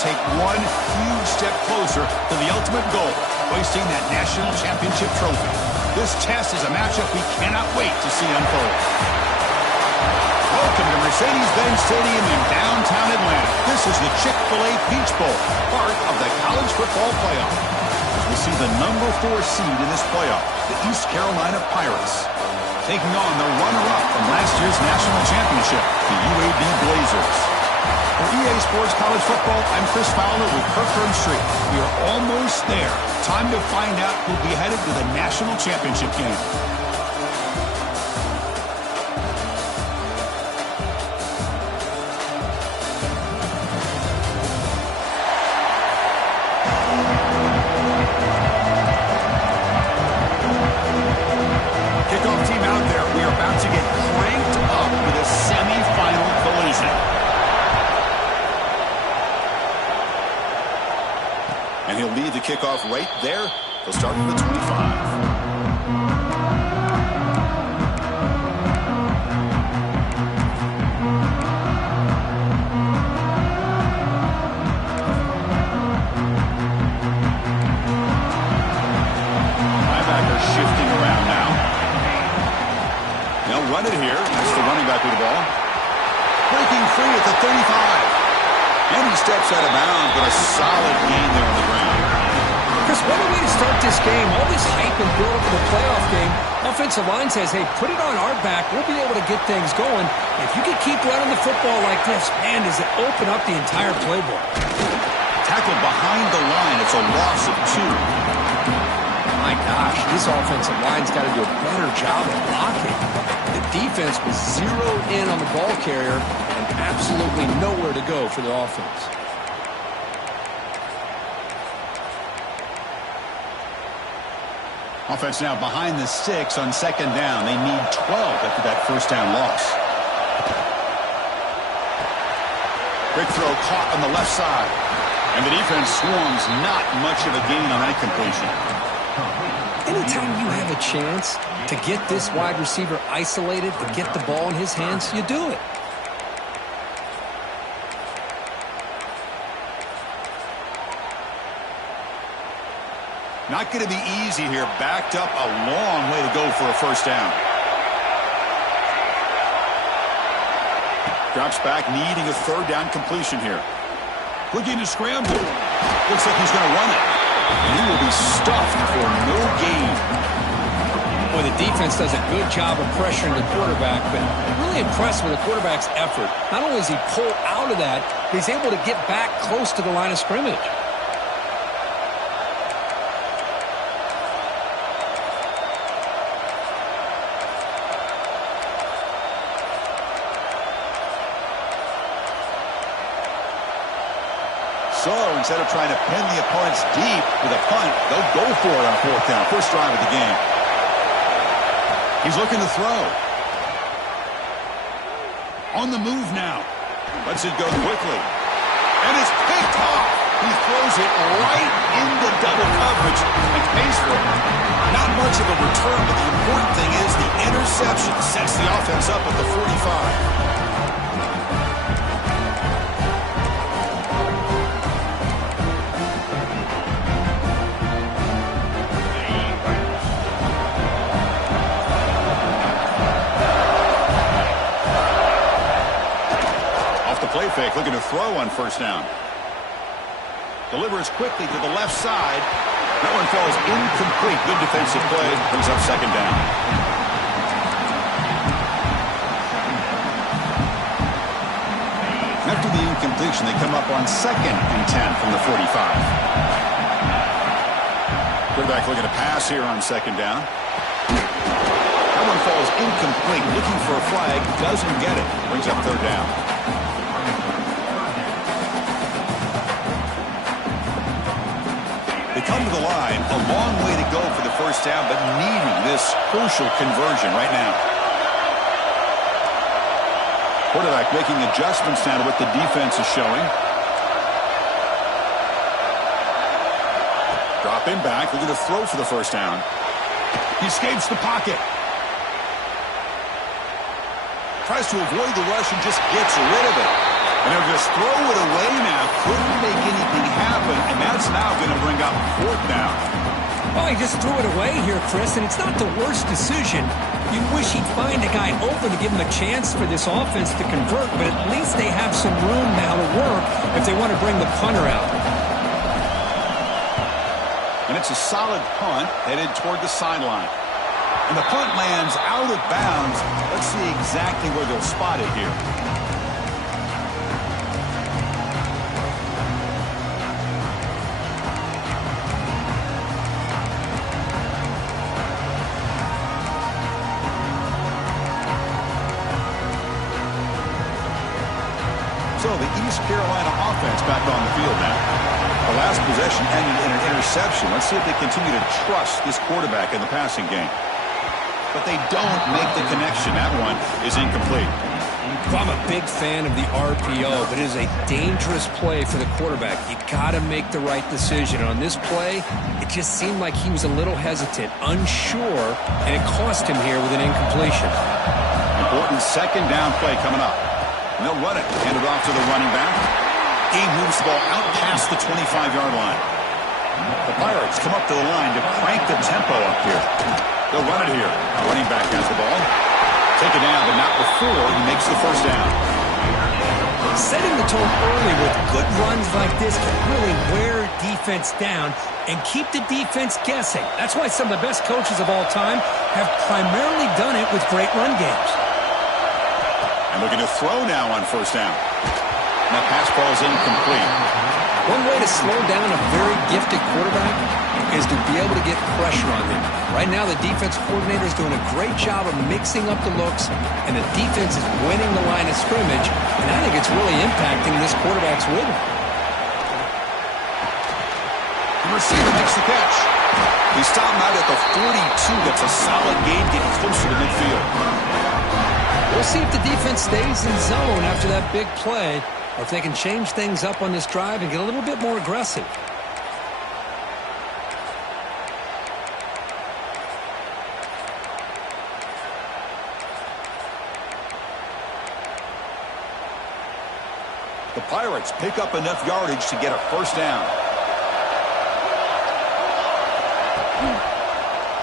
take one huge step closer to the ultimate goal, hoisting that national championship trophy. This test is a matchup we cannot wait to see unfold. Welcome to Mercedes-Benz Stadium in downtown Atlanta. This is the Chick-fil-A Peach Bowl, part of the college football playoff. As we see the number 4 seed in this playoff, the East Carolina Pirates, taking on the runner-up from last year's national championship, the UAB Blazers. For EA Sports College Football, I'm Chris Fowler with Kirkland Street. We are almost there. Time to find out who'll be headed to the national championship game. Kickoff team out there. We are about to get cranked up with a semifinal collision. And he'll lead the kickoff right there. He'll start from the 25. Linebacker shifting around now. They'll run it here. That's the running back with the ball. Breaking free at the 35. And he steps out of bounds, but a solid gain there on the ground. Chris, what a way to start this game. All this hype and build up for the playoff game. Offensive line says, hey, put it on our back. We'll be able to get things going. If you can keep running the football like this, man, does it open up the entire playbook. Tackle behind the line. It's a loss of 2. My gosh, this offensive line's got to do a better job of blocking. The defense was zeroed in on the ball carrier and absolutely nowhere to go for the offense. Offense now behind the 6 on second down. They need 12 after that first down loss. Quick throw caught on the left side. And the defense swarms, not much of a gain on that completion. Anytime you have a chance to get this wide receiver isolated, to get the ball in his hands, you do it. Not going to be easy here. Backed up a long way to go for a first down. Drops back, needing a third down completion here. Looking to scramble. Looks like he's going to run it. And he will be stuffed for no gain. Boy, the defense does a good job of pressuring the quarterback, but really impressed with the quarterback's effort. Not only does he pull out of that, but he's able to get back close to the line of scrimmage. So instead of trying to pin the opponents deep with a punt, they'll go for it on fourth down. First drive of the game. He's looking to throw. On the move now. Lets it go quickly. And it's picked off. He throws it right into double coverage and pays for it. Not much of a return, but the important thing is the interception sets the offense up at the 45. Play fake, looking to throw on first down. Delivers quickly to the left side. That one falls incomplete. Good defensive play. Brings up second down. After the incompletion, they come up on 2nd and 10 from the 45. Quarterback looking to pass here on second down. That one falls incomplete. Looking for a flag. Doesn't get it. Brings up third down. They come to the line, a long way to go for the first down, but needing this crucial conversion right now. Quarterback making adjustments now to what the defense is showing. Dropping back, looking to throw for the first down. He escapes the pocket. Tries to avoid the rush and just gets rid of it. And they'll just throw it away now. Couldn't make any now going to bring up fourth down. Oh, he just threw it away here, Chris, and it's not the worst decision. You wish he'd find a guy open to give him a chance for this offense to convert, but at least they have some room now to work if they want to bring the punter out. And it's a solid punt headed toward the sideline. And the punt lands out of bounds. Let's see exactly where they'll spot it here. So the East Carolina offense back on the field now. The last possession ended in an interception. Let's see if they continue to trust this quarterback in the passing game. But they don't make the connection. That one is incomplete. Well, I'm a big fan of the RPO, but it is a dangerous play for the quarterback. You got to make the right decision. On this play, it just seemed like he was a little hesitant, unsure, and it cost him here with an incompletion. Important second down play coming up. And they'll run it. Hand it off to the running back. He moves the ball out past the 25-yard line. The Pirates come up to the line to crank the tempo up here. They'll run it here. Running back has the ball. Take it down, but not before he makes the first down. Setting the tone early with good runs like this can really wear defense down and keep the defense guessing. That's why some of the best coaches of all time have primarily done it with great run games. And looking to throw now on first down. And that pass ball is incomplete. One way to slow down a very gifted quarterback is to be able to get pressure on him. Right now, the defense coordinator is doing a great job of mixing up the looks, and the defense is winning the line of scrimmage, and I think it's really impacting this quarterback's rhythm. The receiver makes the catch. He stopped him out at the 42. That's a solid gain, getting closer to midfield. We'll see if the defense stays in zone after that big play, or if they can change things up on this drive and get a little bit more aggressive. The Pirates pick up enough yardage to get a first down.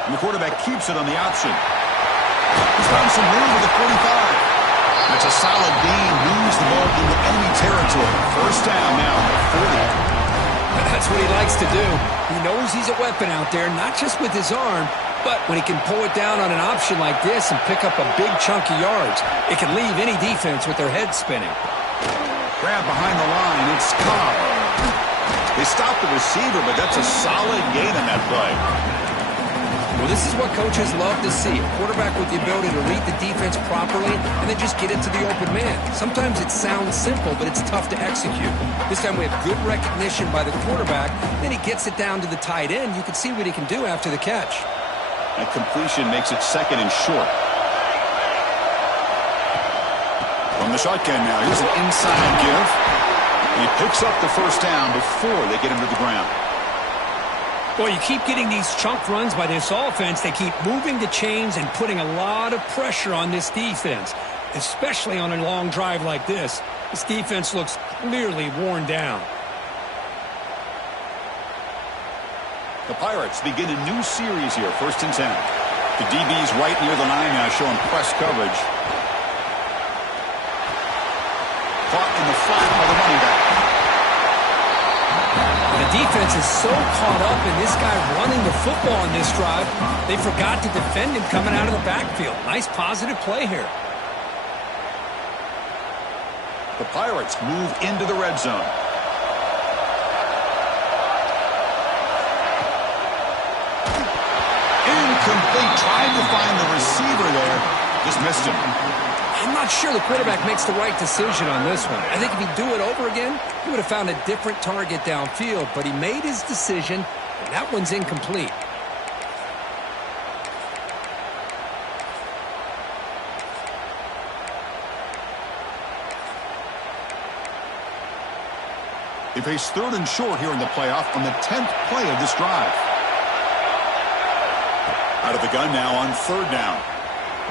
And the quarterback keeps it on the option. He's found some room with the 45. That's a solid gain. Moves the ball into enemy territory. First down now at 40. That's what he likes to do. He knows he's a weapon out there, not just with his arm, but when he can pull it down on an option like this and pick up a big chunk of yards, it can leave any defense with their head spinning. Grab behind the line. It's Cobb. They stopped the receiver, but that's a solid gain on that play. Well, this is what coaches love to see. A quarterback with the ability to read the defense properly and then just get it to the open man. Sometimes it sounds simple, but it's tough to execute. This time we have good recognition by the quarterback. Then he gets it down to the tight end. You can see what he can do after the catch. That completion makes it second and short. From the shotgun now, here's an inside give. And he picks up the first down before they get him to the ground. Well, you keep getting these chunk runs by this offense. They keep moving the chains and putting a lot of pressure on this defense, especially on a long drive like this. This defense looks clearly worn down. The Pirates begin a new series here, 1st and 10. The DB's right near the line now, showing press coverage. Caught in the flat by the running back. The defense is so caught up in this guy running the football on this drive, they forgot to defend him coming out of the backfield. Nice positive play here. The Pirates move into the red zone. Incomplete. Trying to find the receiver there. Just missed him. I'm not sure the quarterback makes the right decision on this one. I think if he'd do it over again, he would have found a different target downfield, but he made his decision, and that one's incomplete. They face 3rd and short here in the playoff on the 10th play of this drive. Out of the gun now on 3rd down.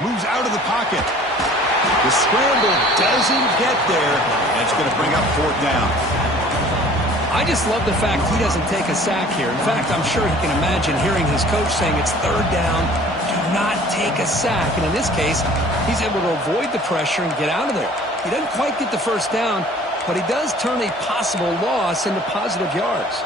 Moves out of the pocket. The scramble doesn't get there, and it's going to bring up 4th down. I just love the fact he doesn't take a sack here. In fact, I'm sure he can imagine hearing his coach saying it's third down, do not take a sack. And in this case, he's able to avoid the pressure and get out of there. He doesn't quite get the first down, but he does turn a possible loss into positive yards.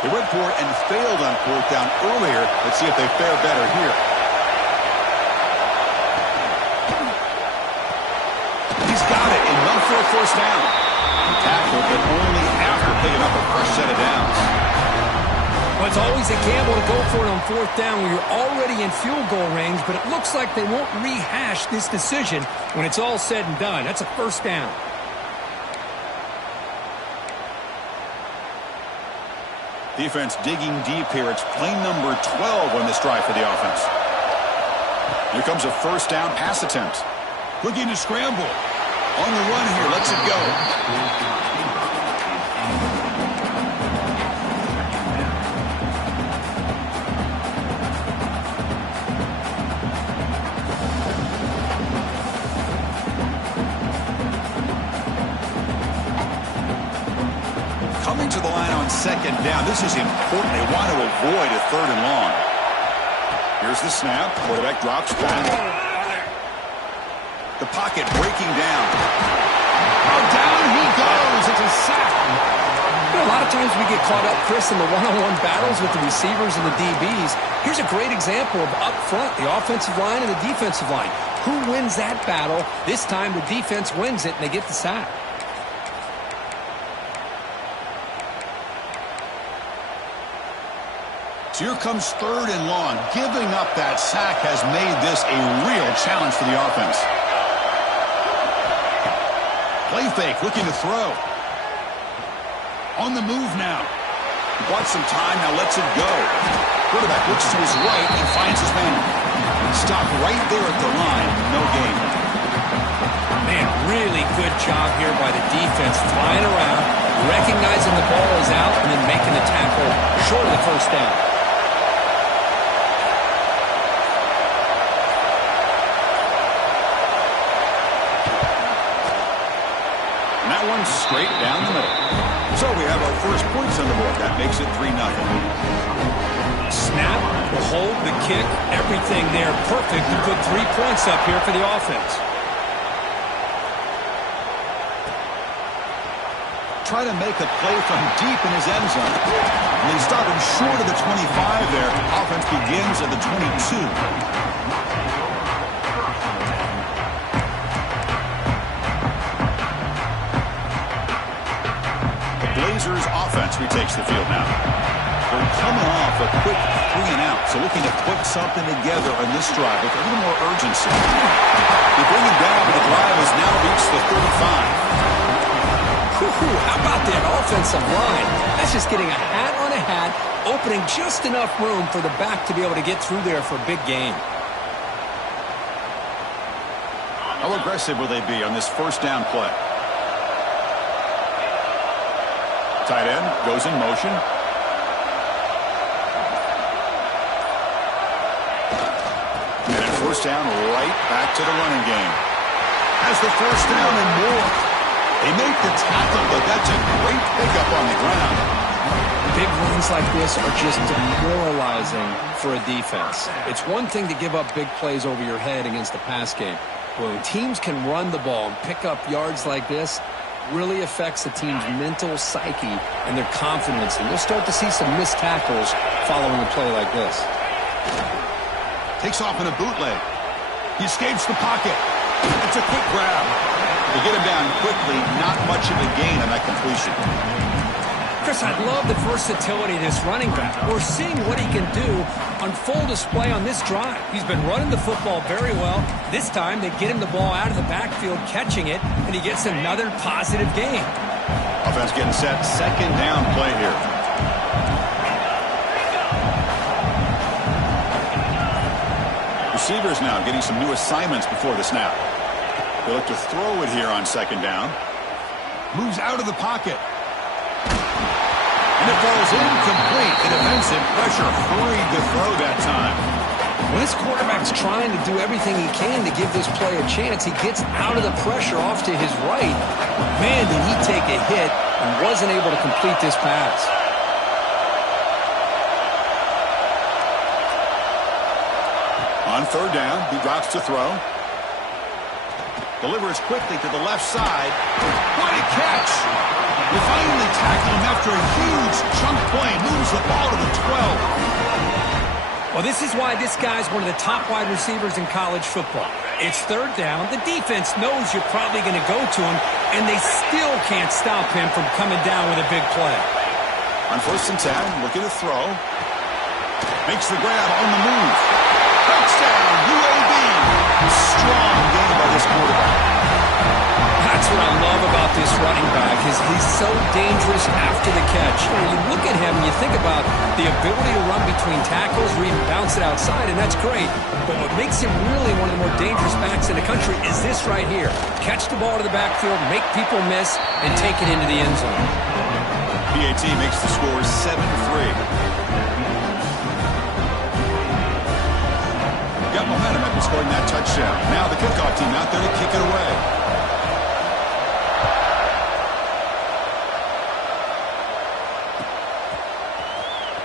They went for it and failed on fourth down earlier. Let's see if they fare better here. He's got it, enough for a first down. Tackle, but only after picking up a fresh set of downs. Well, it's always a gamble to go for it on fourth down when you're already in field goal range, but it looks like they won't rehash this decision when it's all said and done. That's a first down. Defense digging deep here. It's play number 12 on this drive for the offense. Here comes a first down pass attempt. Looking to scramble. On the run here, lets it go. Coming to the line on second down. This is important. They want to avoid a third and long. Here's the snap. Quarterback drops back. The pocket breaking down. Oh, down he goes. It's a sack. You know, a lot of times we get caught up, Chris, in the one-on-one battles with the receivers and the DBs. Here's a great example of up front, the offensive line and the defensive line. Who wins that battle? This time the defense wins it, and they get the sack. So here comes third and long. Giving up that sack has made this a real challenge for the offense. Play fake, looking to throw. On the move now. Bought some time, now lets it go. Quarterback looks to his right and finds his man. Stop right there at the line. No gain. Man, really good job here by the defense. Flying around, recognizing the ball is out, and then making the tackle short of the first down. One straight down the middle. So we have our first points on the board. That makes it 3-0. Snap, the hold, the kick, everything there perfect to put 3 points up here for the offense. Try to make a play from deep in his end zone. And they stop him short of the 25 there. Offense begins at the 22. Blazers offense retakes the field now. They're coming off a quick 3 and out, so looking to put something together on this drive with a little more urgency. They bring him down, but the drive has now reached the 35. How about that offensive line? That's just getting a hat on a hat, opening just enough room for the back to be able to get through there for a big gain. How aggressive will they be on this first down play? Tight end goes in motion. And at first down, right back to the running game. Has the first down and more. They make the tackle, but that's a great pickup on the ground. Big runs like this are just demoralizing for a defense. It's one thing to give up big plays over your head against the pass game. But when teams can run the ball and pick up yards like this, really affects the team's mental psyche and their confidence. And you'll start to see some missed tackles following a play like this. Takes off in a bootleg. He escapes the pocket. It's a quick grab. They get him down quickly. Not much of a gain on that completion. Chris, I love the versatility of this running back. We're seeing what he can do on full display on this drive. He's been running the football very well. This time, they get him the ball out of the backfield, catching it, and he gets another positive gain. Offense getting set. Second down play here. Receivers now getting some new assignments before the snap. They look to throw it here on second down. Moves out of the pocket. And it falls incomplete. The defensive pressure hurried to throw that time. When this quarterback's trying to do everything he can to give this play a chance, he gets out of the pressure off to his right. Man, did he take a hit and wasn't able to complete this pass. On third down, he drops to throw. Delivers quickly to the left side. What a catch! They finally tackle him after a huge chunk play. Moves the ball to the 12. Well, this is why this guy's one of the top wide receivers in college football. It's third down. The defense knows you're probably going to go to him, and they still can't stop him from coming down with a big play. On 1st and 10, looking to throw. Makes the grab on the move. Touchdown, UAB. Strong game by this quarterback. That's what I love about this running back is he's so dangerous after the catch. When you look at him and you think about the ability to run between tackles or even bounce it outside, and that's great. But what makes him really one of the more dangerous backs in the country is this right here. Catch the ball to the backfield, make people miss, and take it into the end zone. PAT makes the score 7-3. Got momentum after scoring that touchdown. Now the kickoff team out there to kick it away.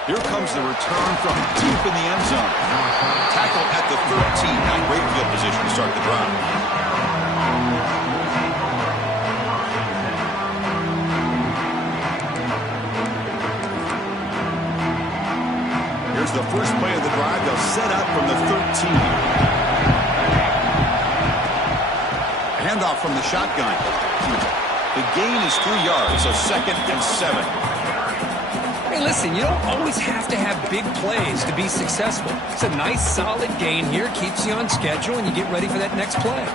Here comes the return from deep in the end zone. Tackle at the 13. Now great field position to start the drive. Here's the first play of the drive. They'll set up from the 13. A handoff from the shotgun. The gain is 3 yards, so 2nd and 7. Hey, listen, you don't always have to have big plays to be successful. It's a nice, solid gain here. Keeps you on schedule, and you get ready for that next play.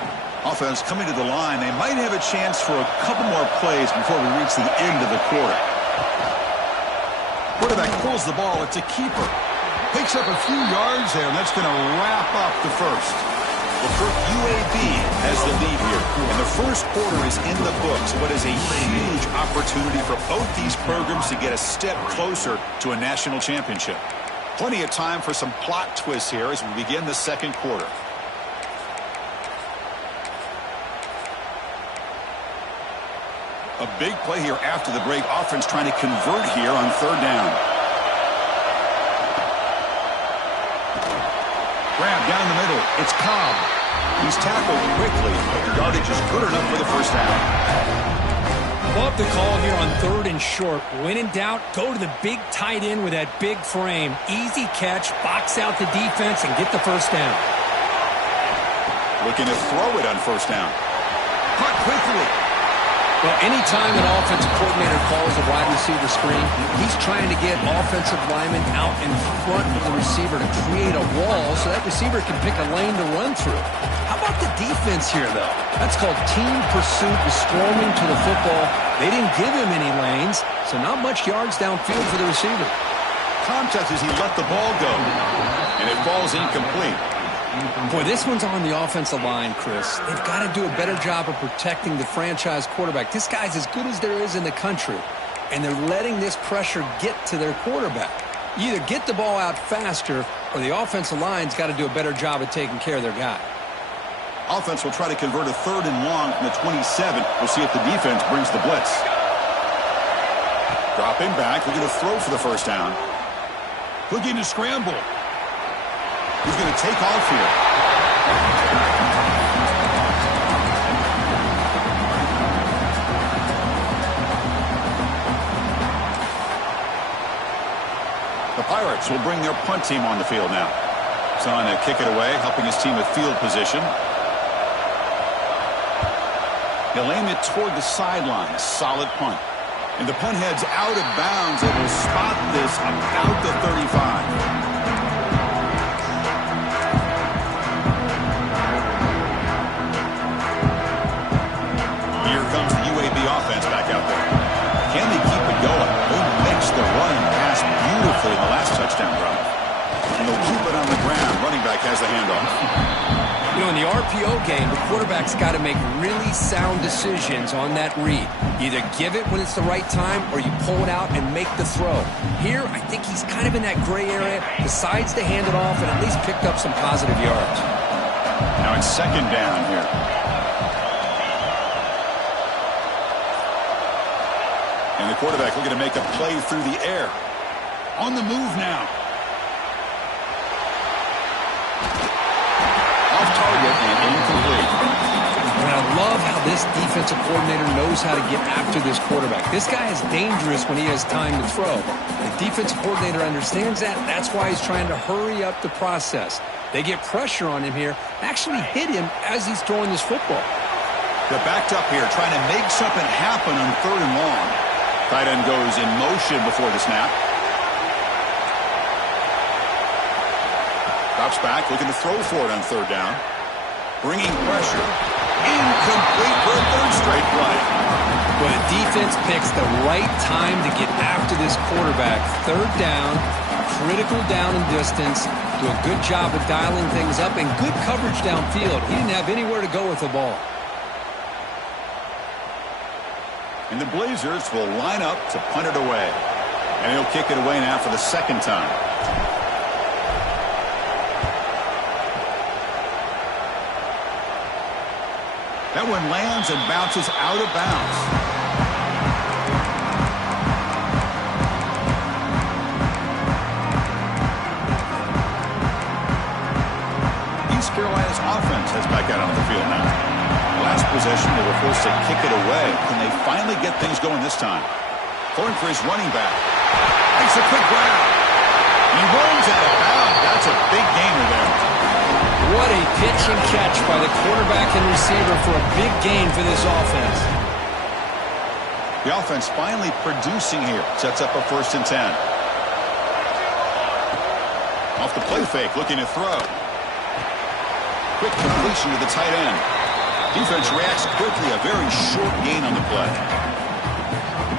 Offense coming to the line. They might have a chance for a couple more plays before we reach the end of the quarter. Quarterback pulls the ball. It's a keeper. Picks up a few yards there, and that's going to wrap up the first. The UAB has the lead here, and the first quarter is in the books, but is a huge opportunity for both these programs to get a step closer to a national championship. Plenty of time for some plot twists here as we begin the second quarter. A big play here after the break. Offense trying to convert here on third down. Grab down the middle. It's Cobb. He's tackled quickly, but the yardage is good enough for the first down. Love the call here on 3rd and short. When in doubt, go to the big tight end with that big frame. Easy catch, box out the defense, and get the first down. Looking to throw it on first down. Caught quickly. Well, anytime an offensive coordinator calls a wide receiver screen, he's trying to get offensive linemen out in front of the receiver to create a wall so that receiver can pick a lane to run through. How about the defense here, though? That's called team pursuit with Strowman to the football. They didn't give him any lanes, so not much yards downfield for the receiver. Contact as he let the ball go, and it falls incomplete. Boy, this one's on the offensive line, Chris. They've got to do a better job of protecting the franchise quarterback. This guy's as good as there is in the country, and they're letting this pressure get to their quarterback. You either get the ball out faster, or the offensive line's got to do a better job of taking care of their guy. Offense will try to convert a 3rd and long from the 27. We'll see if the defense brings the blitz. Dropping back, looking to throw for the first down. Looking to scramble. He's going to take off here. The Pirates will bring their punt team on the field now. He's on to kick it away, helping his team with field position. He'll aim it toward the sideline. Solid punt. And the punt heads out of bounds. They will spot this about the 35. Here comes the UAB offense back out there. Can they keep it going? They mixed the run and pass beautifully in the last touchdown drive. And they'll keep it on the ground, running running back has the handoff. You know, in the RPO game, the quarterback's got to make really sound decisions on that read. Either give it when it's the right time or you pull it out and make the throw. Here, I think he's kind of in that gray area, decides to hand it off and at least picked up some positive yards. Now it's second down here. And the quarterback looking to make a play through the air. On the move now. Off target and incomplete. And I love how this defensive coordinator knows how to get after this quarterback. This guy is dangerous when he has time to throw. The defensive coordinator understands that. That's why he's trying to hurry up the process. They get pressure on him here, actually hit him as he's throwing this football. They're backed up here, trying to make something happen on 3rd and long. Tight end goes in motion before the snap. Drops back, looking to throw for it on 3rd down. Bringing pressure. Incomplete for a 3rd straight play. Well, the defense picks the right time to get after this quarterback. 3rd down, critical down and distance. Do a good job of dialing things up and good coverage downfield. He didn't have anywhere to go with the ball. And the Blazers will line up to punt it away. And he'll kick it away now for the 2nd time. That one lands and bounces out of bounds. East Carolina's offense has back out on the field now. Last possession, they were forced to kick it away. Can they finally get things going this time? Throwing for his running back. Makes a quick grab. He runs out of bounds. That's a big gainer there. What a pitch and catch by the quarterback and receiver for a big gain for this offense. The offense finally producing here. Sets up a 1st and 10. Off the play fake, looking to throw. Quick completion to the tight end. Defense reacts quickly, a very short gain on the play.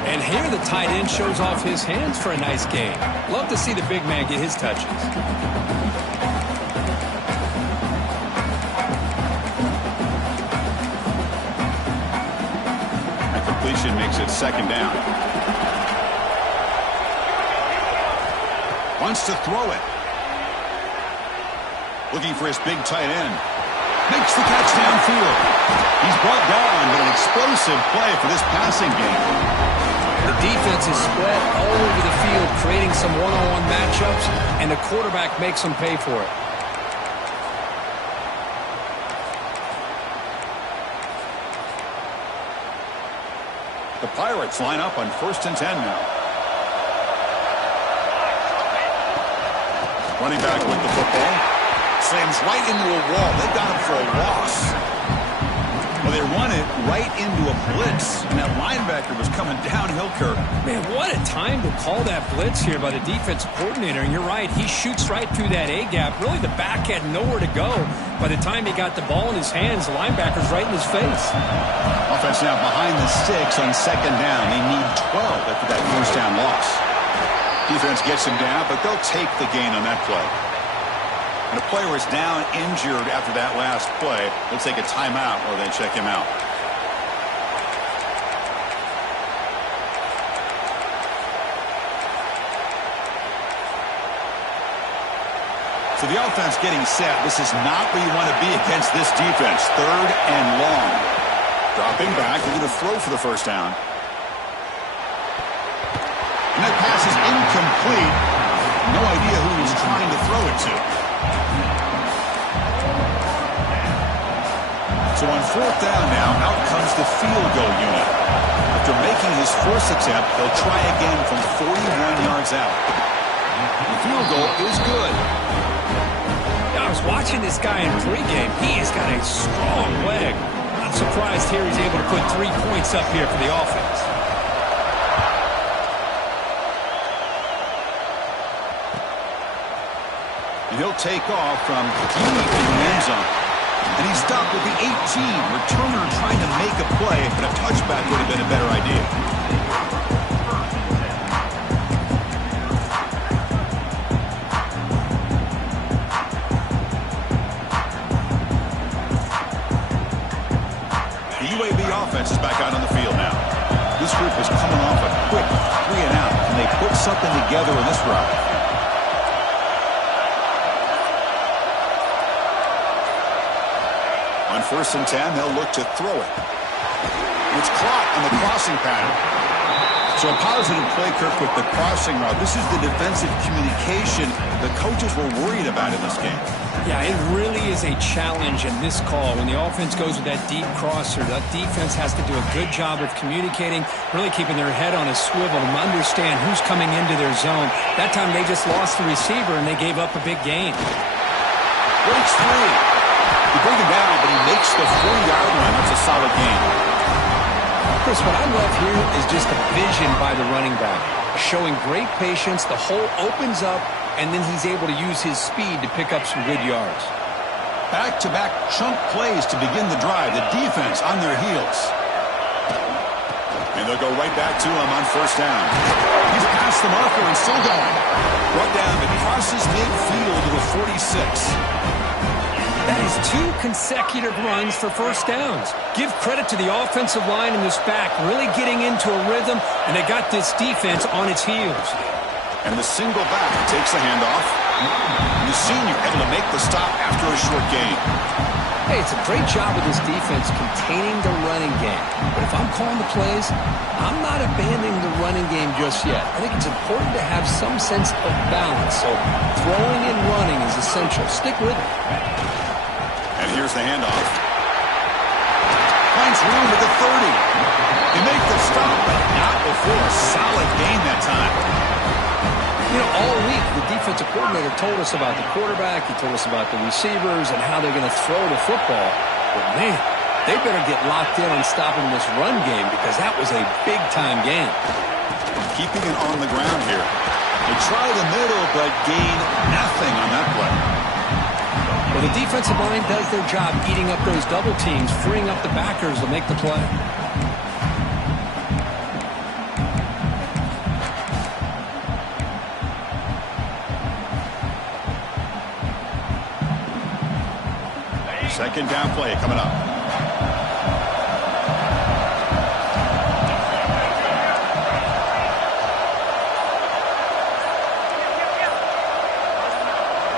And here the tight end shows off his hands for a nice gain. Love to see the big man get his touches. Makes it 2nd down. Wants to throw it. Looking for his big tight end. Makes the catch downfield. He's brought down, but an explosive play for this passing game. The defense is spread all over the field, creating some one-on-one matchups, and the quarterback makes them pay for it. The Pirates line up on 1st and 10 now. Running back with the football. Slams right into a wall. They got him for a loss. Well, they run it right into a blitz, and that linebacker was coming downhill, Kirk. Man, what a time to call that blitz here by the defensive coordinator. And you're right, he shoots right through that A-gap. Really, the back had nowhere to go. By the time he got the ball in his hands, the linebacker's right in his face. Offense now behind the sticks on 2nd down. They need 12 after that 1st down loss. Defense gets him down, but they'll take the gain on that play. And a player is down injured after that last play. They'll take a timeout while they check him out. So the offense getting set. This is not where you want to be against this defense. 3rd and long. Dropping back, looking to throw for the 1st down. And that pass is incomplete. No idea who he's trying to throw it to. So on 4th down now, out comes the field goal unit. After making his 1st attempt, they'll try again from 41 yards out. The field goal is good. I was watching this guy in pregame. He has got a strong leg. Not surprised here he's able to put 3 points up here for the offense. And he'll take off from deep in the end zone. And he's stopped with the 18. Returner trying to make a play, but a touchback would have been a better idea. offense is back out on the field now. This group is coming off a quick 3-and-out. Can they put something together in this drive? On 1st and 10, they'll look to throw it. It's caught on the crossing pattern. So a positive play, Kirk, with the crossing route. This is the defensive communication the coaches were worried about in this game. Yeah, it really is a challenge in this call. When the offense goes with that deep crosser, that defense has to do a good job of communicating, really keeping their head on a swivel and understand who's coming into their zone. That time they just lost the receiver and they gave up a big gain. Breaks free. You bring him down, but he makes the 40-yard line. That's a solid gain. Chris, what I love here is just the vision by the running back. Showing great patience, the hole opens up, and then he's able to use his speed to pick up some good yards. Back-to-back chunk plays to begin the drive. The defense on their heels. And they'll go right back to him on 1st down. He's past the marker and still going. Brought down, but crosses midfield to the 46. That is 2 consecutive runs for 1st downs. Give credit to the offensive line in this back, really getting into a rhythm, and they got this defense on its heels. And the single back takes the handoff. The senior able to make the stop after a short gain. Hey, it's a great job of this defense containing the running game. But if I'm calling the plays, I'm not abandoning the running game just yet. I think it's important to have some sense of balance. So throwing and running is essential. Stick with it. And here's the handoff. Finds room at the 30. They make the stop, but not before a solid gain that time. You know, all week, the defensive coordinator told us about the quarterback. He told us about the receivers and how they're going to throw the football. But, man, they better get locked in on stopping this run game because that was a big-time game. Keeping it on the ground here. They try the middle, but gain nothing on that play. Well, the defensive line does their job eating up those double teams, freeing up the backers to make the play. Second down play coming up.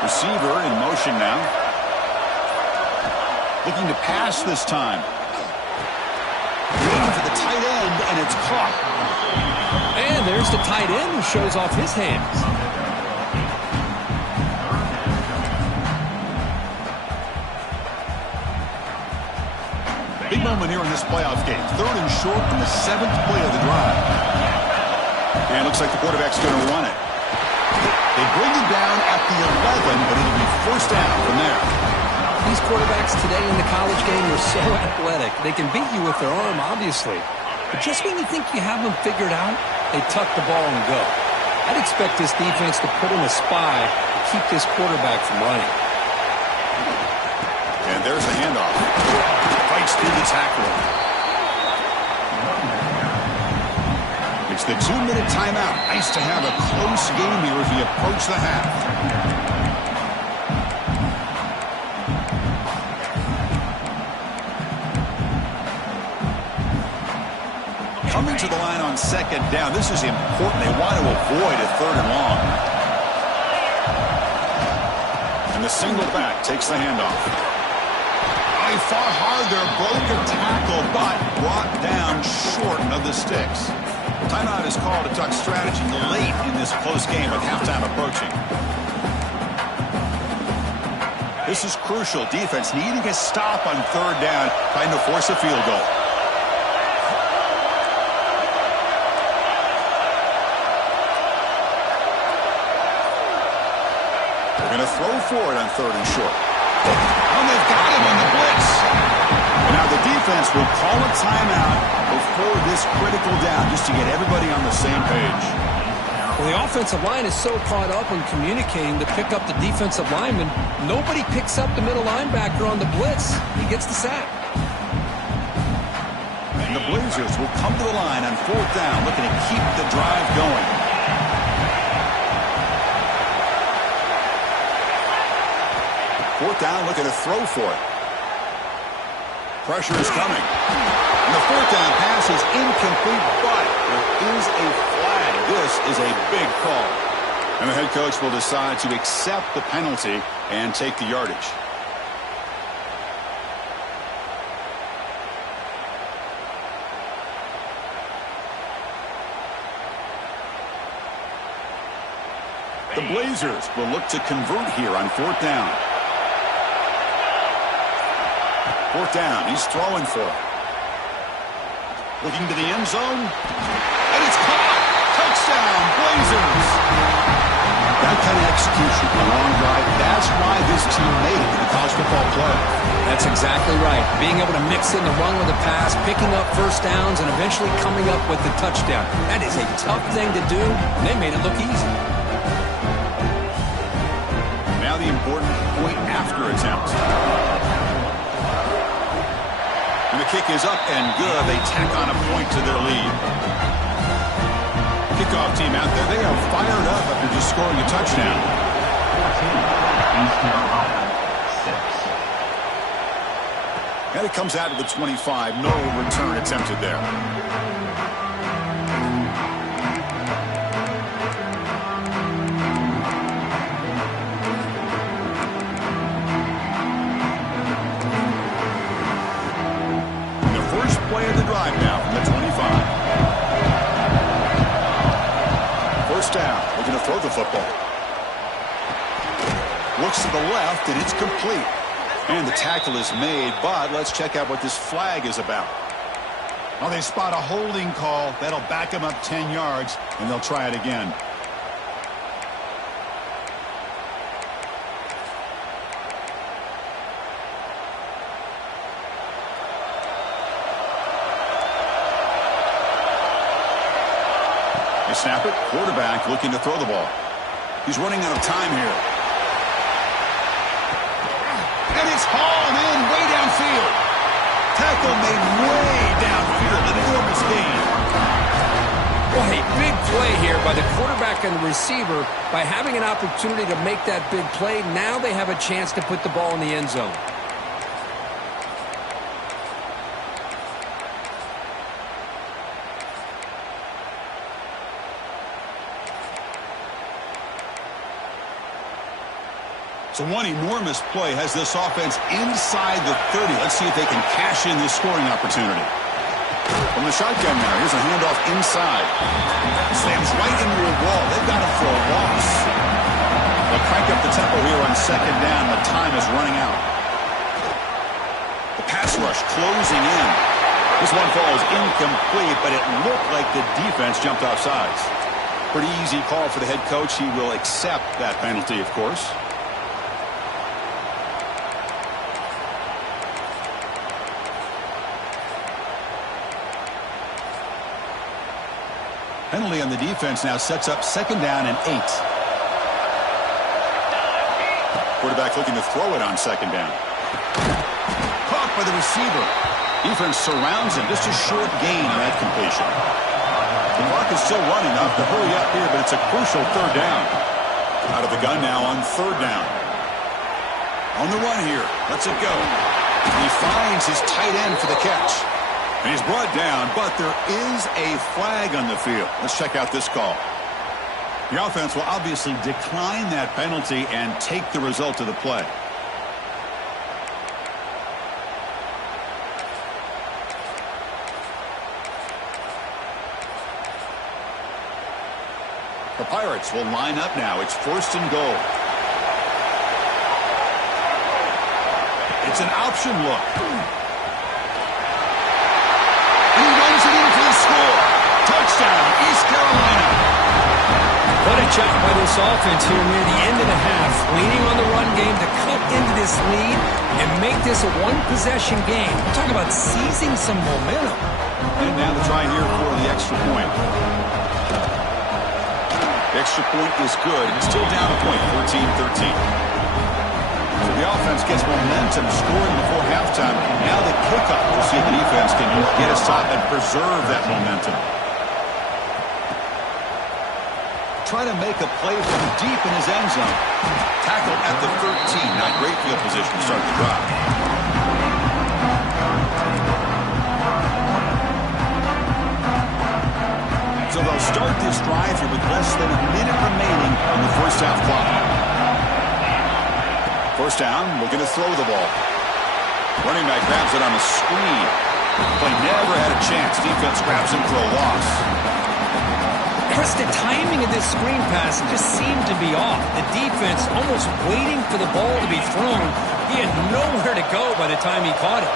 Receiver in motion now. Looking to pass this time. Waiting for the tight end, and it's caught. And there's the tight end who shows off his hands. Big moment here in this playoff game. 3rd and short on the 7th play of the drive. And looks like the quarterback's going to run it. They bring him down at the 11, but it'll be 1st down from there. These quarterbacks today in the college game are so athletic. They can beat you with their arm, obviously. But just when you think you have them figured out, they tuck the ball and go. I'd expect this defense to put in a spy to keep this quarterback from running. And there's a handoff. Fights through the tackle. It's the 2-minute timeout. Nice to have a close game here as we approach the half. Coming to the line on 2nd down. This is important. They want to avoid a 3rd and long. And the single back takes the handoff. He fought hard there, broke a tackle, but brought down short of the sticks. Timeout is called to talk strategy late in this close game with halftime approaching. This is crucial. Defense needing a stop on 3rd down, trying to force a field goal. They're going to throw for it on 3rd and short. And they've got him on the blitz. And now the defense will call a timeout before this critical down just to get everybody on the same page. Well, the offensive line is so caught up in communicating to pick up the defensive lineman, nobody picks up the middle linebacker on the blitz. He gets the sack. And the Blazers will come to the line on 4th down, looking to keep the drive going. Fourth down, looking to throw for it. Pressure is coming. the fourth down pass is incomplete, but there is a flag. This is a big call. And the head coach will decide to accept the penalty and take the yardage. The Blazers will look to convert here on fourth down. Fourth down, he's throwing for it. Looking to the end zone. And it's caught. Touchdown, Blazers. That kind of execution, a long drive, that's why this team made it to the college football playoff. That's exactly right. Being able to mix in the run with the pass, picking up first downs, and eventually coming up with the touchdown. That is a tough thing to do, and they made it look easy. Now the important point after attempt. And the kick is up and good. They tack on a point to their lead. Kickoff team out there, they are fired up after just scoring a touchdown. And it comes out to the 25. No return attempted there. Play of the drive now from the 25. First down. We're going to throw the football. Looks to the left, and it's complete. And the tackle is made, but let's check out what this flag is about. Well, they spot a holding call. That'll back them up 10 yards, and they'll try it again. Snap it. Quarterback looking to throw the ball. He's running out of time here. And it's hauled in way downfield. Tackle made way downfield. An enormous gain. Well, a big play here by the quarterback and the receiver. By having an opportunity to make that big play, now they have a chance to put the ball in the end zone. So one enormous play has this offense inside the 30. Let's see if they can cash in this scoring opportunity. From the shotgun now, here's a handoff inside. Slams right into a wall. They've got him for a loss. They'll crank up the tempo here on second down. The time is running out. The pass rush closing in. This one falls incomplete, but it looked like the defense jumped off sides. Pretty easy call for the head coach. He will accept that penalty, of course. Penalty on the defense now sets up second down and 8. Quarterback looking to throw it on second down. Caught by the receiver. Defense surrounds him. Just a short gain on that completion. The clock is still running. Up to hurry up here, but it's a crucial third down. Out of the gun now on third down. On the run here. Let's it go. He finds his tight end for the catch. And he's brought down, but there is a flag on the field. Let's check out this call. The offense will obviously decline that penalty and take the result of the play. The Pirates will line up now. It's first and goal. It's an option look. Score. Touchdown, East Carolina. What a job by this offense here near the end of the half. Leaning on the run game to cut into this lead and make this a one-possession game. Talk about seizing some momentum. And now the try here for the extra point. The extra point is good. It's still down a point, 14-13. So the offense gets momentum scoring before halftime. Now the kickoff. We'll see if the defense can get a stop and preserve that momentum. Trying to make a play from deep in his end zone. Tackle at the 13. Not great field position to start the drive. So they'll start this drive here with less than a minute remaining on the first half clock. First down, looking to throw the ball. Running back grabs it on the screen. Play never had a chance. Defense grabs him for a loss. Chris, the timing of this screen pass just seemed to be off. The defense almost waiting for the ball to be thrown. He had nowhere to go by the time he caught it.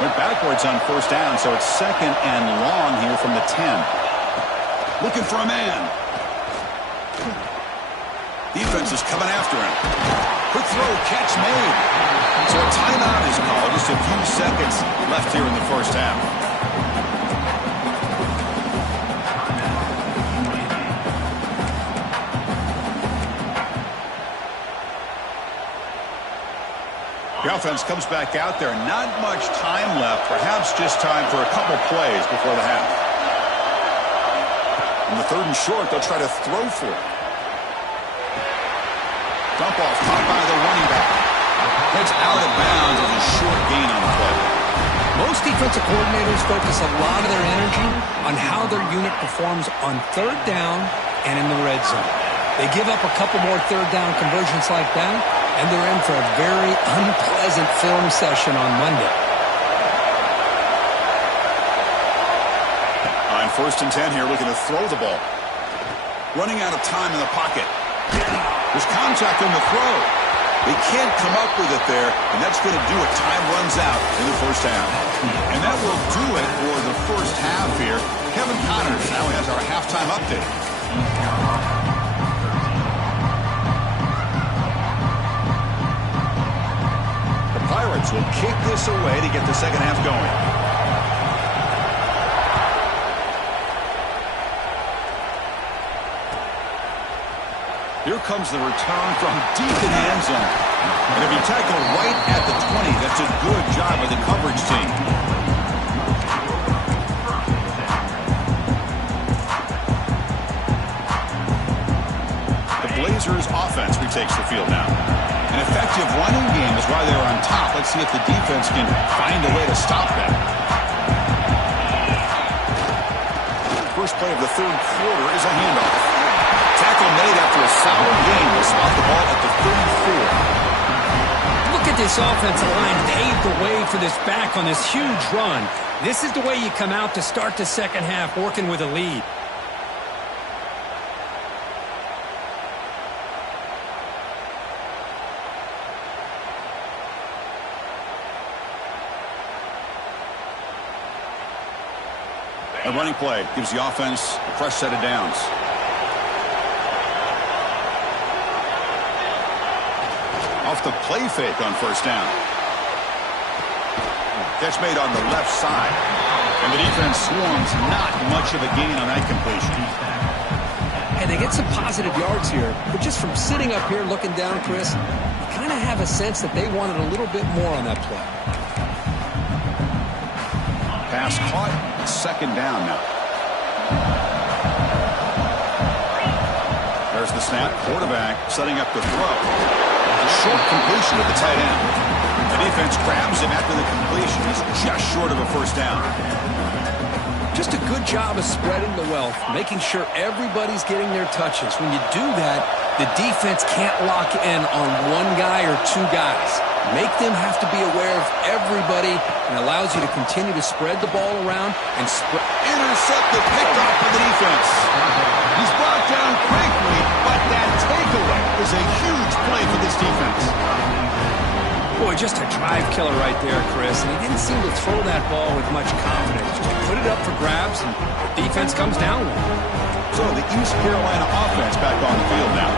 Went backwards on first down, so it's second and long here from the 10. Looking for a man. Defense is coming after him. Quick throw, catch made. So a timeout is called. Just a few seconds left here in the first half. The offense comes back out there. Not much time left. Perhaps just time for a couple plays before the half. On the third and short, they'll try to throw for it. Dump off, caught by the running back. Heads out of bounds with a short gain on the play. Most defensive coordinators focus a lot of their energy on how their unit performs on third down and in the red zone. They give up a couple more third down conversions like that, and they're in for a very unpleasant film session on Monday. On first and 10 here, looking to throw the ball. Running out of time in the pocket. There's contact on the throw. They can't come up with it there, and that's going to do it. Time runs out in the first half. And that will do it for the first half here. Kevin Connors now has our halftime update. The Pirates will kick this away to get the second half going. Here comes the return from deep in the end zone. And if he tackled right at the 20, that's a good job by the coverage team. The Blazers offense retakes the field now. An effective running game is why they're on top. Let's see if the defense can find a way to stop that. First play of the third quarter is a handoff. Tackle made after a solid game. Will spot the ball at the 34. Look at this offensive line paved the way for this back on this huge run. This is the way you come out to start the second half, working with a lead. A running play gives the offense a fresh set of downs. Off the play fake on first down. Catch made on the left side. And the defense swarms. Not much of a gain on that completion. And they get some positive yards here. But just from sitting up here looking down, Chris, you kind of have a sense that they wanted a little bit more on that play. Pass caught. Second down now. There's the snap. Quarterback setting up the throw. Short completion to the tight end. The defense grabs him after the completion. He's just short of a first down. Just a good job of spreading the wealth, making sure everybody's getting their touches. When you do that, the defense can't lock in on one guy or two guys. Make them have to be aware of everybody, and allows you to continue to spread the ball around and intercepted, picked off by the defense. He's brought down quickly, but that takeaway is a huge play for this defense. Boy, just a drive killer right there, Chris. And he didn't seem to throw that ball with much confidence. Just put it up for grabs, and the defense comes down with it. So the East Carolina offense back on the field now.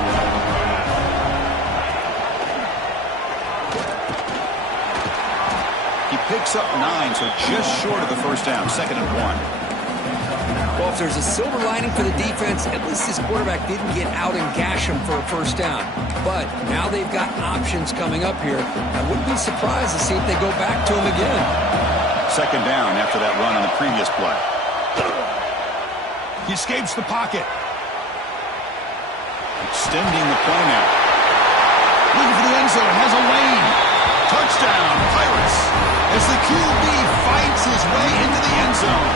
He picks up 9, so just short of the first down, 2nd and 1. Well, if there's a silver lining for the defense, at least this quarterback didn't get out and gash him for a first down. But now they've got options coming up here. I wouldn't be surprised to see if they go back to him again. 2nd down after that run on the previous play. He escapes the pocket. Extending the play now. Looking for the end zone. Has a lane. Touchdown, Pirates. As the QB fights his way into the end zone.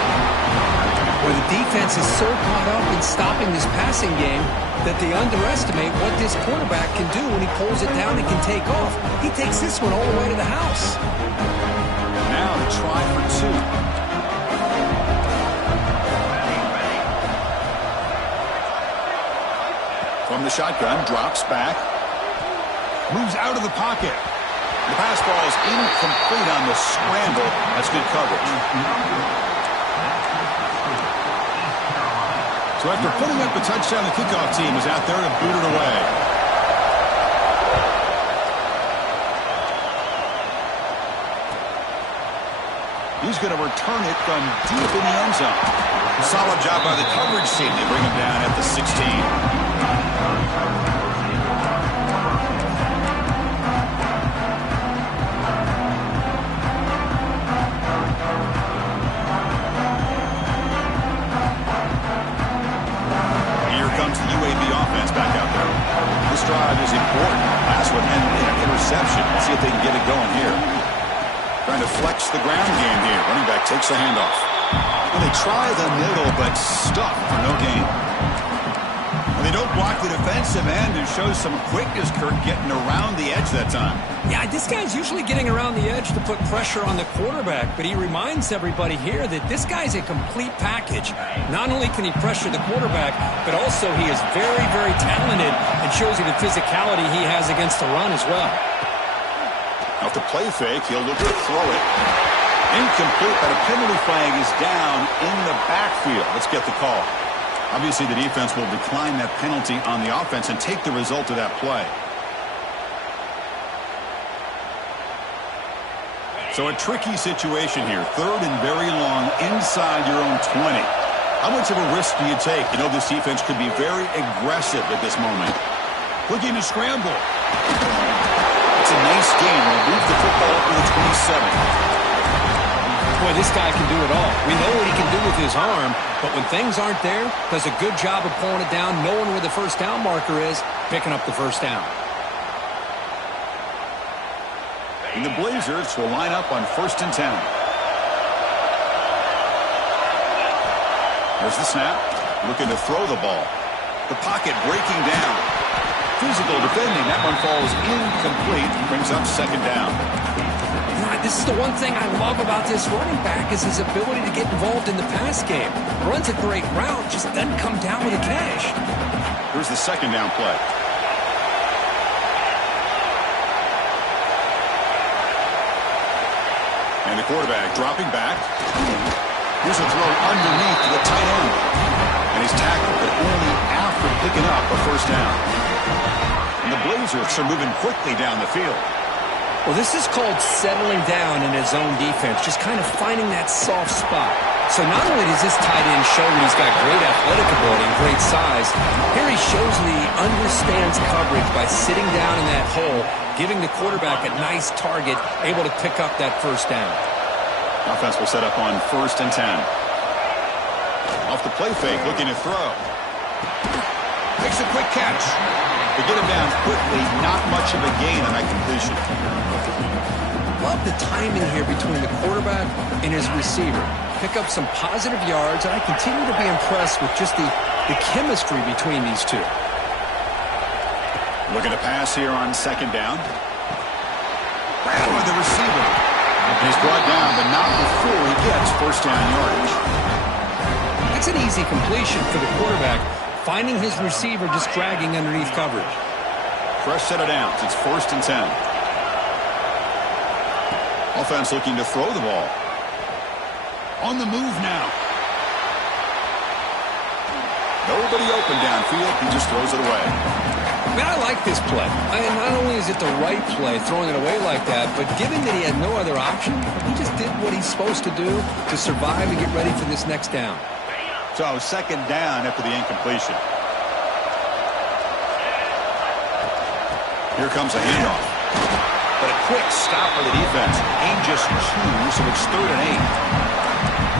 where the defense is so caught up in stopping this passing game that they underestimate what this quarterback can do when he pulls it down and can take off. He takes this one all the way to the house. Now to try for 2. From the shotgun, drops back. Moves out of the pocket. The pass ball is incomplete on the scramble. That's good coverage. So after putting up a touchdown, the kickoff team is out there to boot it away. He's going to return it from deep in the end zone. Solid job by the coverage team. They bring him down at the 16. UAB offense back out there. This drive is important. Last one ended in an interception. Let's see if they can get it going here. Trying to flex the ground game here. Running back takes the handoff. Well, they try the middle, but stuck for no gain. They don't block the defensive end and shows some quickness, Kirk, getting around the edge that time. Yeah, this guy's usually getting around the edge to put pressure on the quarterback, but he reminds everybody here that this guy's a complete package. Not only can he pressure the quarterback, but also he is very, very talented and shows you the physicality he has against the run as well. Off the play fake, he'll look to throw it. Incomplete, but a penalty flag is down in the backfield. Let's get the call. Obviously, the defense will decline that penalty on the offense and take the result of that play. So a tricky situation here. 3rd and very long inside your own 20. How much of a risk do you take? You know this defense could be very aggressive at this moment. Looking to scramble. It's a nice game. We'll move the football to the 27. Boy, this guy can do it all. We know what he can do with his arm, but when things aren't there, does a good job of pulling it down, knowing where the first down marker is, picking up the first down. And the Blazers will line up on 1st and 10. There's the snap. Looking to throw the ball. The pocket breaking down. Physical defending. That one falls incomplete. Brings up 2nd down. This is the one thing I love about this running back is his ability to get involved in the pass game. Runs a great route, just doesn't come down with a cash. Here's the 2nd down play. And the quarterback dropping back. Here's a throw underneath to the tight end. And he's tackled, but only after picking up a 1st down. And the Blazers are moving quickly down the field. Well, this is called settling down in his own defense, just kind of finding that soft spot. So not only does this tight end show that he's got great athletic ability and great size, here he shows that he understands coverage by sitting down in that hole, giving the quarterback a nice target, able to pick up that 1st down. Offense will set up on 1st and 10. Off the play fake, looking to throw. Makes a quick catch. They get him down quickly, not much of a gain on that completion. Love the timing here between the quarterback and his receiver. Pick up some positive yards, and I continue to be impressed with just the chemistry between these two. Looking to pass here on 2nd down. Ran with the receiver. And he's brought down, but not before he gets 1st down yardage. That's an easy completion for the quarterback, finding his receiver just dragging underneath coverage. Fresh set of downs. It's 1st and 10. Offense looking to throw the ball. On the move now. Nobody open downfield. He just throws it away. Man, I like this play. Not only is it the right play, throwing it away like that, but given that he had no other option, he just did what he's supposed to do to survive and get ready for this next down. So 2nd down after the incompletion. Here comes a handoff. But a quick stop by the defense. Aim just 2, so it's 3rd and 8.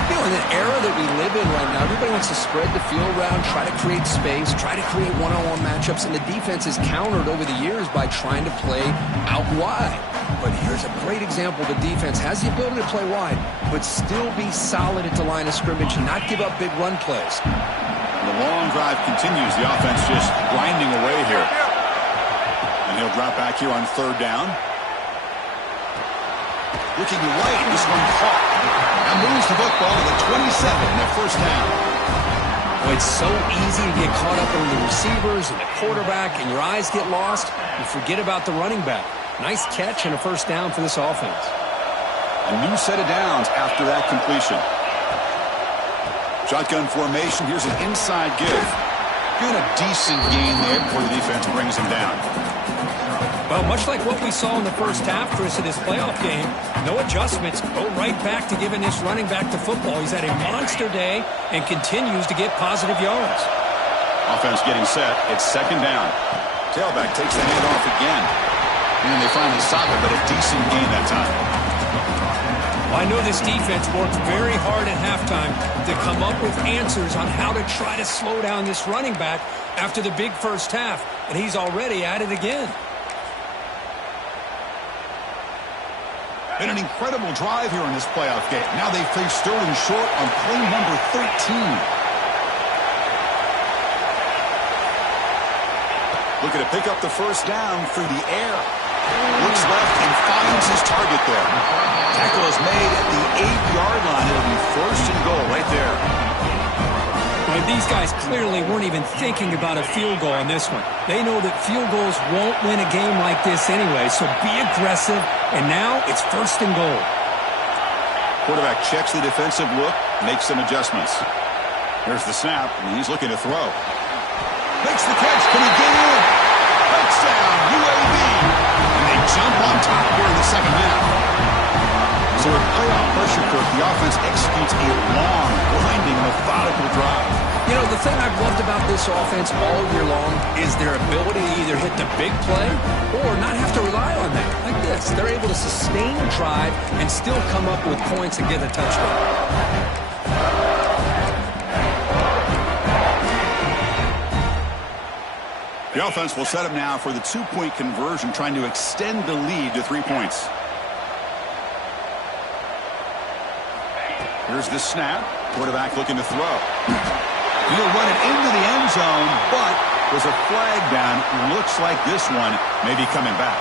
You know, in the era that we live in right now, everybody wants to spread the field around, try to create space, try to create one-on-one matchups, and the defense is countered over the years by trying to play out wide. But here's a great example. The defense has the ability to play wide, but still be solid at the line of scrimmage and not give up big run plays. The long drive continues. The offense just grinding away here. And he'll drop back here on third down. Looking right, this one caught. Now moves the football to the 27, their first down. Well, it's so easy to get caught up in the receivers and the quarterback, and your eyes get lost. You forget about the running back. Nice catch and a first down for this offense. A new set of downs after that completion. Shotgun formation. Here's an inside give. Doing a decent gain there before the defense brings him down. Well, much like what we saw in the first half, Chris, in this playoff game, no adjustments, go right back to giving this running back the football. He's had a monster day and continues to get positive yards. Offense getting set. It's second down. Tailback takes the handoff again. And they finally stop it, but a decent gain that time. Well, I know this defense worked very hard at halftime to come up with answers on how to try to slow down this running back after the big first half, and he's already at it again. Been an incredible drive here in this playoff game. Now they face third and short on play number 13. Looking to pick up the first down through the air. Looks left and finds his target there. Tackle is made at the 8-yard line. It'll be first and goal right there. Well, these guys clearly weren't even thinking about a field goal on this one. They know that field goals won't win a game like this anyway, so be aggressive, and now it's first and goal. Quarterback checks the defensive look, makes some adjustments. There's the snap, and he's looking to throw. Makes the catch. Can he get in? Touchdown, UAB. And they jump on top here in the second half. So with playoff pressure, Kirk, the offense executes a long, grinding, methodical drive. You know, the thing I've loved about this offense all year long is their ability to either hit the big play or not have to rely on that. Like this, they're able to sustain a drive and still come up with points and get a touchdown. The offense will set up now for the two-point conversion, trying to extend the lead to 3 points. Here's the snap. Quarterback looking to throw. He'll run it into the end zone, but there's a flag down. Looks like this one may be coming back.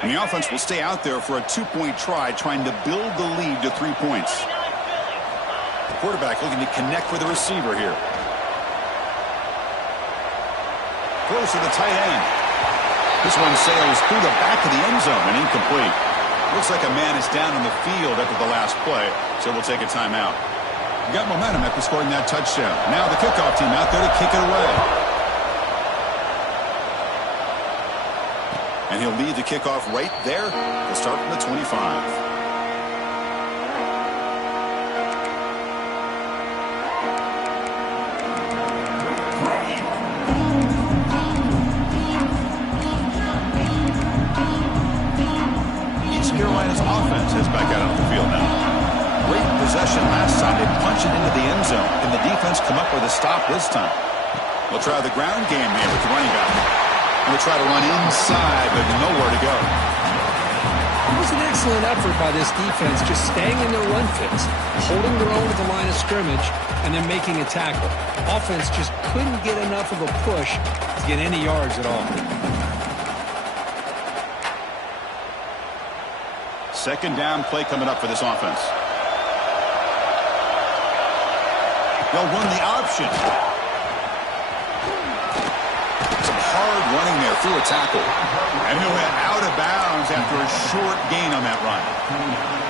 And the offense will stay out there for a two-point try, trying to build the lead to 3 points. The quarterback looking to connect with the receiver here. Throws to the tight end. This one sails through the back of the end zone and incomplete. Looks like a man is down on the field after the last play, so we'll take a timeout. We got momentum after scoring that touchdown. Now the kickoff team out there to kick it away. And he'll lead the kickoff right there. He'll start from the 25. East Carolina's offense is back out on the field now. Great possession last time. They punch it into the end zone. Can the defense come up with a stop this time? We'll try the ground game here with the running back. We'll try to run inside, but nowhere to go. It was an excellent effort by this defense, just staying in their run fits, holding their own at the line of scrimmage, and then making a tackle. Offense just couldn't get enough of a push to get any yards at all. Second down play coming up for this offense. They'll run the option. Hard running there through a tackle. And he'll head out of bounds after a short gain on that run.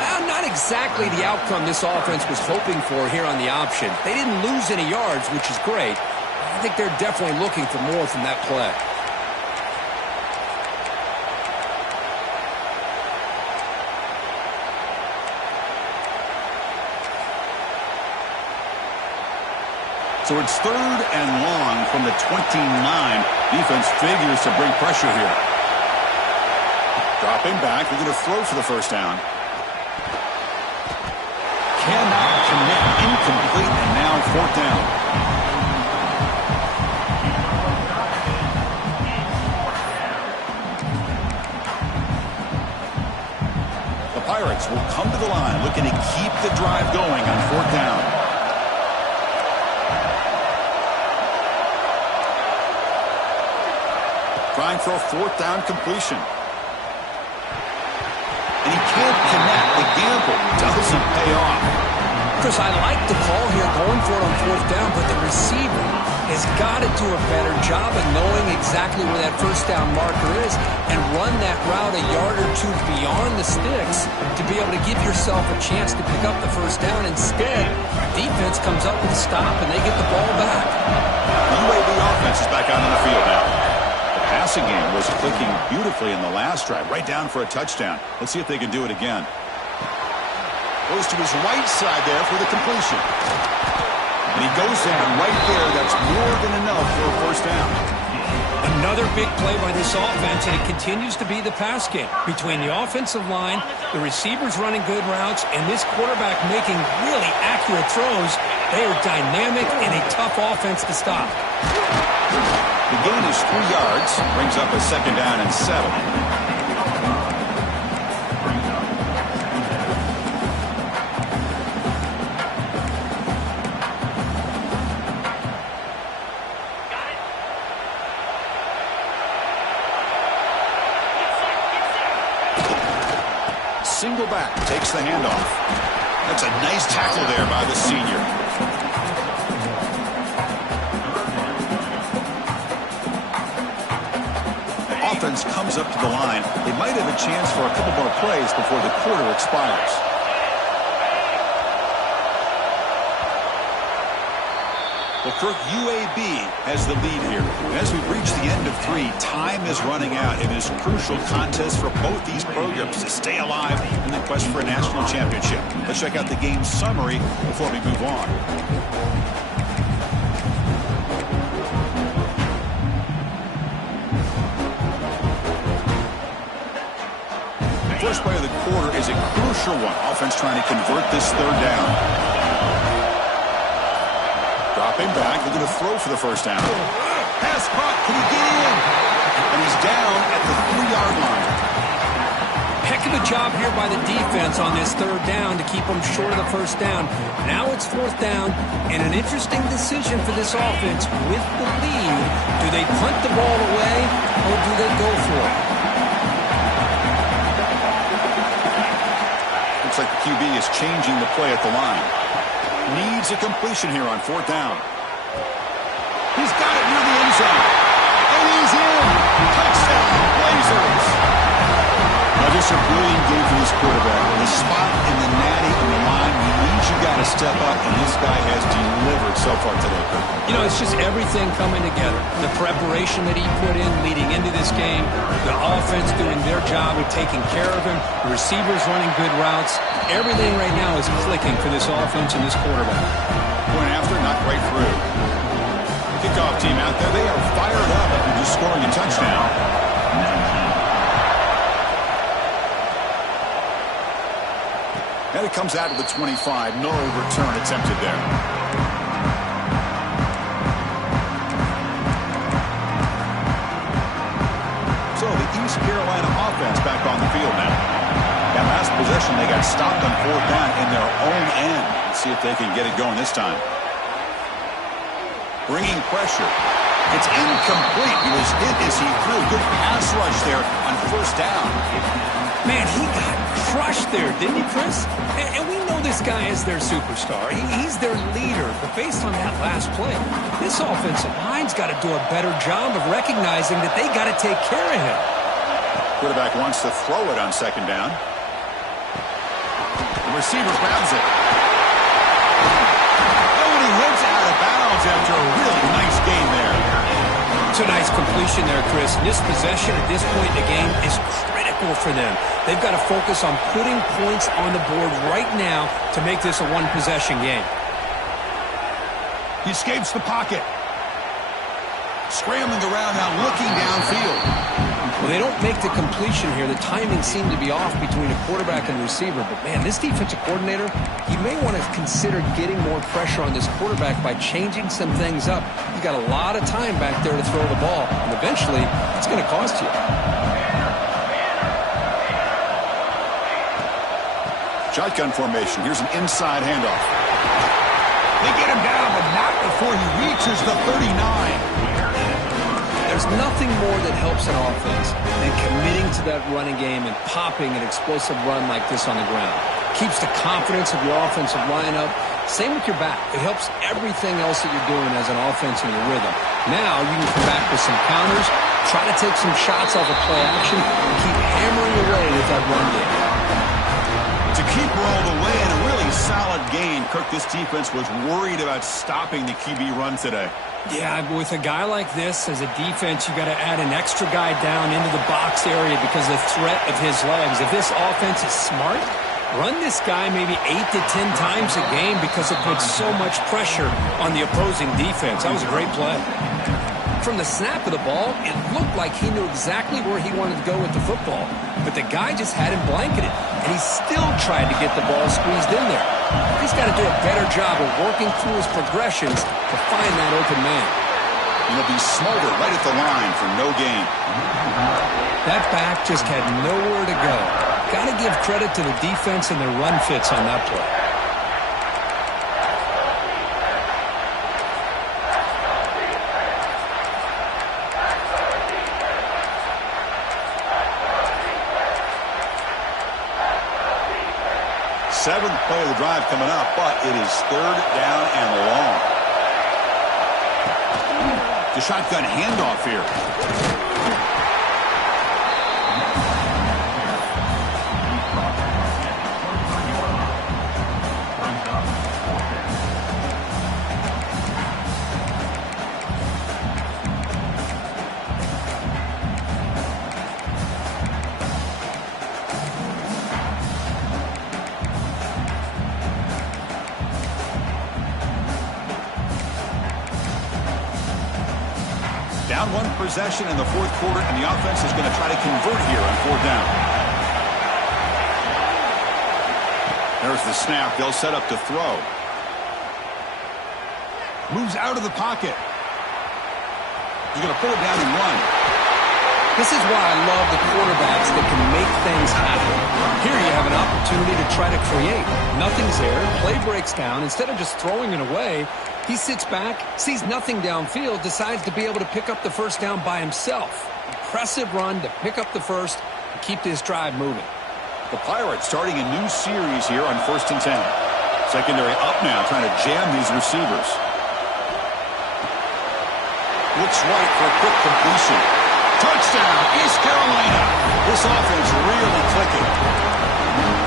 Well, not exactly the outcome this offense was hoping for here on the option. They didn't lose any yards, which is great, I think they're definitely looking for more from that play. So it's 3rd and long from the 29. Defense figures to bring pressure here. Dropping back. They're going to throw for the first down. Cannot connect. Incomplete. And now 4th down. The Pirates will come to the line looking to keep the drive going on 4th down. Trying for a 4th down completion. And he can't connect. The gamble doesn't pay off. Chris, I like the call here going for it on 4th down, but the receiver has got to do a better job of knowing exactly where that first down marker is and run that route a yard or two beyond the sticks to be able to give yourself a chance to pick up the first down. Instead, defense comes up with a stop and they get the ball back. The UAB offense is back out on the field now. Passing game was clicking beautifully in the last drive, right down for a touchdown. Let's see if they can do it again. Goes to his right side there for the completion. And he goes down right there. That's more than enough for a first down. Another big play by this offense, and it continues to be the pass game. Between the offensive line, the receivers running good routes, and this quarterback making really accurate throws, they are dynamic and a tough offense to stop. The gain is 3 yards, brings up a 2nd down and 7. Single back, takes the handoff. That's a nice tackle there by the senior. Offense comes up to the line. They might have a chance for a couple more plays before the quarter expires. Well, Kirk, UAB has the lead here. And as we reach the end of 3, time is running out in this crucial contest for both these programs to stay alive in the quest for a national championship. Let's check out the game summary before we move on. First play of the quarter is a crucial one. Offense trying to convert this 3rd down. Dropping back, looking to throw for the first down. Pass caught, can he get in? And he's down at the 3-yard line. Heck of a job here by the defense on this 3rd down to keep them short of the first down. Now it's 4th down, and an interesting decision for this offense with the lead. Do they punt the ball away, or do they go for it? Looks like the QB is changing the play at the line. Needs a completion here on 4th down. He's got it near the end zone. And he's in. Touchdown, Blazers. Now, just a brilliant game for this quarterback. The spot in the natty on the line, he needs you got to step up, and this guy has delivered so far today, Kirk. You know, it's just everything coming together. The preparation that he put in leading into this game, the offense doing their job of taking care of him, the receivers running good routes. Everything right now is clicking for this offense and this quarterback. Point after, not right through. Kickoff team out there, they are fired up after just scoring a touchdown. And it comes out of the 25. No return attempted there. So the East Carolina offense back on the field now. That last possession, they got stopped on 4th down in their own end. Let's see if they can get it going this time. Bringing pressure. It's incomplete. He was hit as he threw. Good pass rush there on 1st down. Man, he got crushed there, didn't he, Chris? And we know this guy is their superstar. He's their leader. But based on that last play, this offensive line's got to do a better job of recognizing that they got to take care of him. Quarterback wants to throw it on 2nd down. The receiver grabs it. Oh, and he heads out of bounds after a really nice game completion there, Chris. And this possession at this point in the game is critical for them. They've got to focus on putting points on the board right now to make this a one-possession game. He escapes the pocket. Scrambling around now, looking downfield. Well, they don't make the completion here. The timing seemed to be off between a quarterback and receiver. But, man, this defensive coordinator, he may want to consider getting more pressure on this quarterback by changing some things up. He's got a lot of time back there to throw the ball, and eventually it's going to cost you. Shotgun formation. Here's an inside handoff. They get him down, but not before he reaches the 39. There's nothing more that helps an offense than committing to that running game and popping an explosive run like this on the ground. Keeps the confidence of your offensive lineup. Same with your back. It helps everything else that you're doing as an offense in your rhythm. Now you can come back with some counters, try to take some shots off of play action, and keep hammering away with that run game. To keep her all the way in a really solid game, Kirk, this defense was worried about stopping the QB run today. Yeah, with a guy like this, as a defense, you got to add an extra guy down into the box area because of the threat of his legs. If this offense is smart, run this guy maybe 8 to 10 times a game because it puts so much pressure on the opposing defense. That was a great play. From the snap of the ball, it looked like he knew exactly where he wanted to go with the football. But the guy just had him blanketed, and he still tried to get the ball squeezed in there. He's got to do a better job of working through his progressions to find that open man. And he'll be smarter right at the line for no gain. That back just had nowhere to go. Got to give credit to the defense and their run fits on that play. Seventh play of the drive coming up, but it is third down and long. The shotgun handoff here. Down one possession in the fourth quarter, and the offense is going to try to convert here on fourth down. There's the snap. They'll set up to throw. Moves out of the pocket. He's going to pull it down and run. This is why I love the quarterbacks that can make things happen. Here you have an opportunity to try to create. Nothing's there. Play breaks down. Instead of just throwing it away, he sits back, sees nothing downfield, decides to be able to pick up the first down by himself. Impressive run to pick up the first and keep this drive moving. The Pirates starting a new series here on 1st and 10. Secondary up now, trying to jam these receivers. Looks right for a quick completion. Touchdown, East Carolina. This offense really clicking.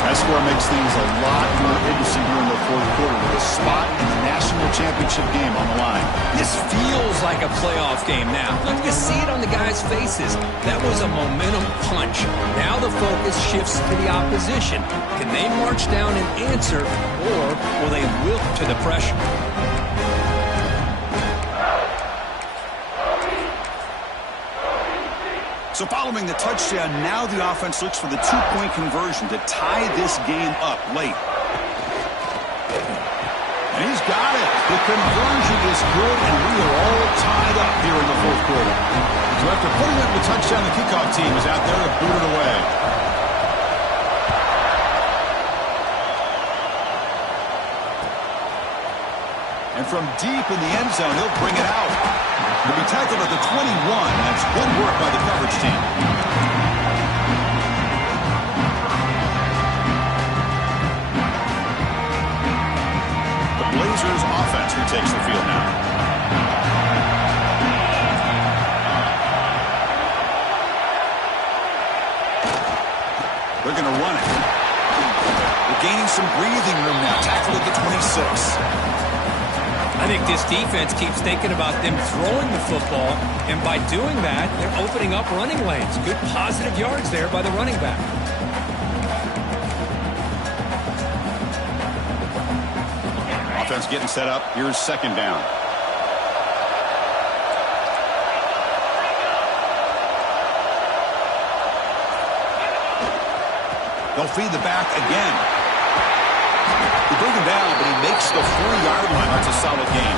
That score makes things a lot more interesting here in the fourth quarter with a spot in the national championship game on the line. This feels like a playoff game now. Look, you see it on the guys' faces. That was a momentum punch. Now the focus shifts to the opposition. Can they march down and answer, or will they wilt to the pressure? So following the touchdown, now the offense looks for the two-point conversion to tie this game up late. And he's got it. The conversion is good, and we are all tied up here in the fourth quarter. So after putting up the touchdown, the kickoff team is out there to boot it away. And from deep in the end zone, he'll bring it out. He'll be tackled at the 21. That's good work by the coverage team. The Blazers offense retakes the field now. They're going to run it. They're gaining some breathing room now. Tackled at the 26. I think think this defense keeps thinking about them throwing the football, and by doing that, they're opening up running lanes. Good positive yards there by the running back. Offense getting set up. Here's second down. They'll feed the back again. They bring him down, but he makes the 4-yard line. That's a solid gain.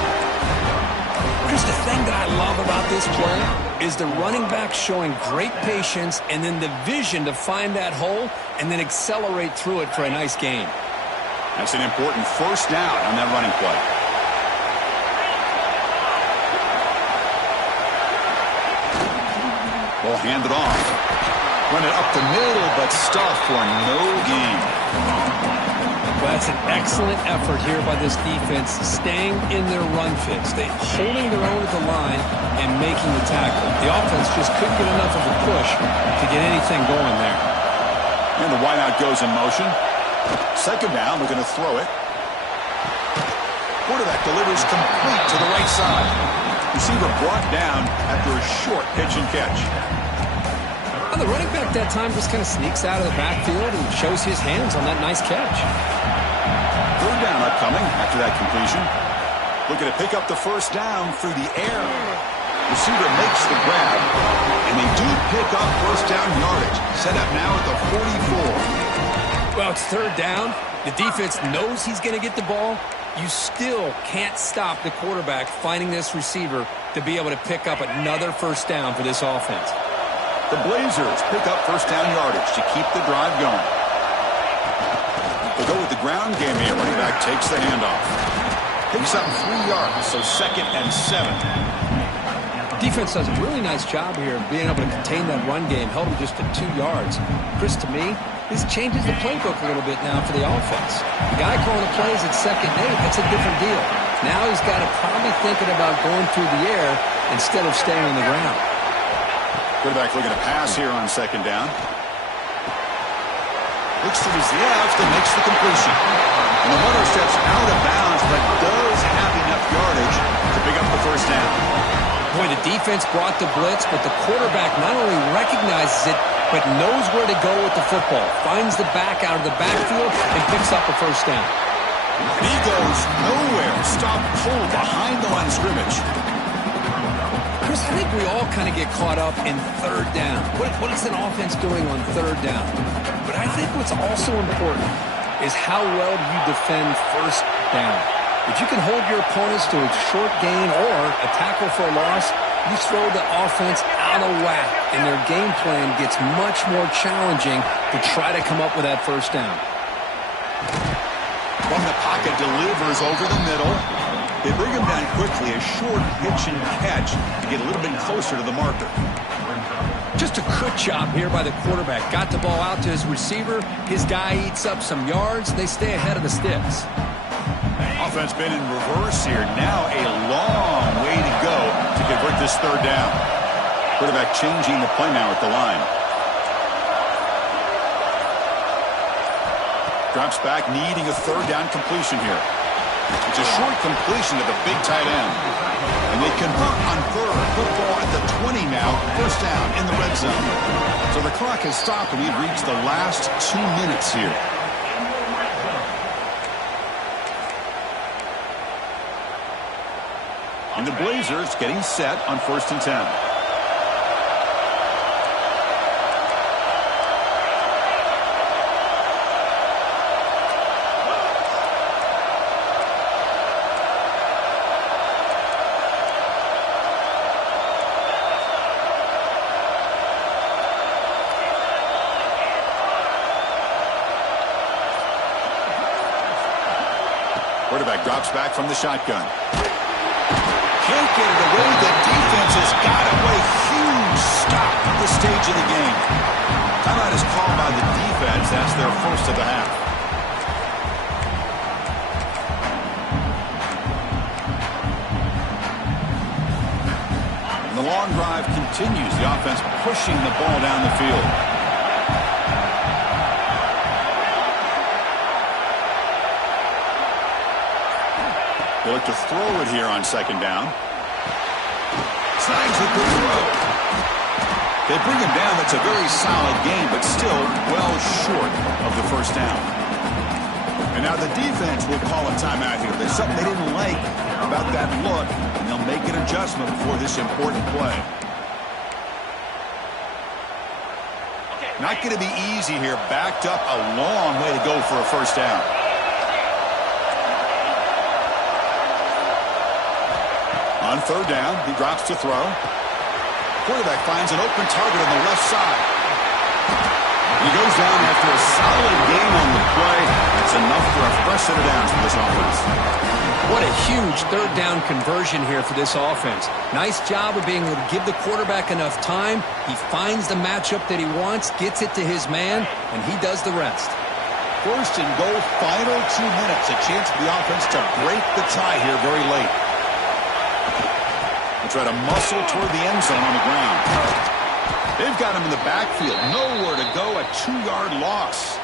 Here's the thing that I love about this play is the running back showing great patience and then the vision to find that hole and then accelerate through it for a nice gain. That's an important first down on that running play. Ball handed off. Run it up the middle, but stuffed for no gain. Well, that's an excellent effort here by this defense, staying in their run fits. They're holding their own at the line and making the tackle. The offense just couldn't get enough of a push to get anything going there. And the wideout goes in motion. Second down, we're going to throw it. Quarterback delivers complete to the right side. Receiver brought down after a short pitch and catch. Well, the running back that time just kind of sneaks out of the backfield and shows his hands on that nice catch. Third down upcoming after that completion. Looking to pick up the first down through the air. Receiver makes the grab, and they do pick up first down yardage. Set up now at the 44. Well, it's third down. The defense knows he's going to get the ball. You still can't stop the quarterback finding this receiver to be able to pick up another first down for this offense. The Blazers pick up first down yardage to keep the drive going. They go with the ground game here. Running back takes the handoff. Picks up 3 yards, so 2nd and 7. Defense does a really nice job here of being able to contain that run game. Held him just to 2 yards. Chris, to me, this changes the playbook a little bit now for the offense. The guy calling the plays at 2nd and 8, that's a different deal. Now he's got to probably thinking about going through the air instead of staying on the ground. Quarterback looking to pass here on second down. Looks to his left and makes the completion. And the runner steps out of bounds, but does have enough yardage to pick up the first down. Boy, the defense brought the blitz, but the quarterback not only recognizes it, but knows where to go with the football. Finds the back out of the backfield and picks up a first down. And he goes nowhere. Stop cold behind the line of scrimmage. Chris, I think we all kind of get caught up in third down. What is an offense doing on third down? But I think what's also important is how well do you defend first down. If you can hold your opponents to a short gain or a tackle for a loss, you throw the offense out of whack, and their game plan gets much more challenging to try to come up with that first down. From the pocket, delivers over the middle. They bring him down quickly, a short pitch and catch to get a little bit closer to the marker. Just a good job here by the quarterback. Got the ball out to his receiver. His guy eats up some yards. They stay ahead of the sticks. Offense been in reverse here. Now a long way to go to convert this third down. Quarterback changing the play now at the line. Drops back, needing a third down completion here. It's a short completion to the big tight end. And they convert on third. Football at the 20 now. First down in the red zone. So the clock has stopped, and we've reached the last 2 minutes here. And the Blazers getting set on 1st and 10. Quarterback drops back from the shotgun. Can't get it away. The defense has got away. Huge stop at this stage of the game. Timeout is called by the defense. That's their first of the half. And the long drive continues. The offense pushing the ball down the field. They look to throw it here on second down. Snags a good throw. They bring him down. That's a very solid game, but still well short of the first down. And now the defense will call a timeout here. There's something they didn't like about that look, and they'll make an adjustment for this important play. Not going to be easy here. Backed up a long way to go for a first down. On third down, he drops to throw. Quarterback finds an open target on the left side. He goes down after a solid game on the play. That's enough for a fresh set of downs for this offense. What a huge third down conversion here for this offense. Nice job of being able to give the quarterback enough time. He finds the matchup that he wants, gets it to his man, and he does the rest. First and goal, final 2 minutes. A chance for the offense to break the tie here very late. They try to muscle toward the end zone on the ground. They've got him in the backfield. Nowhere to go. A 2-yard loss.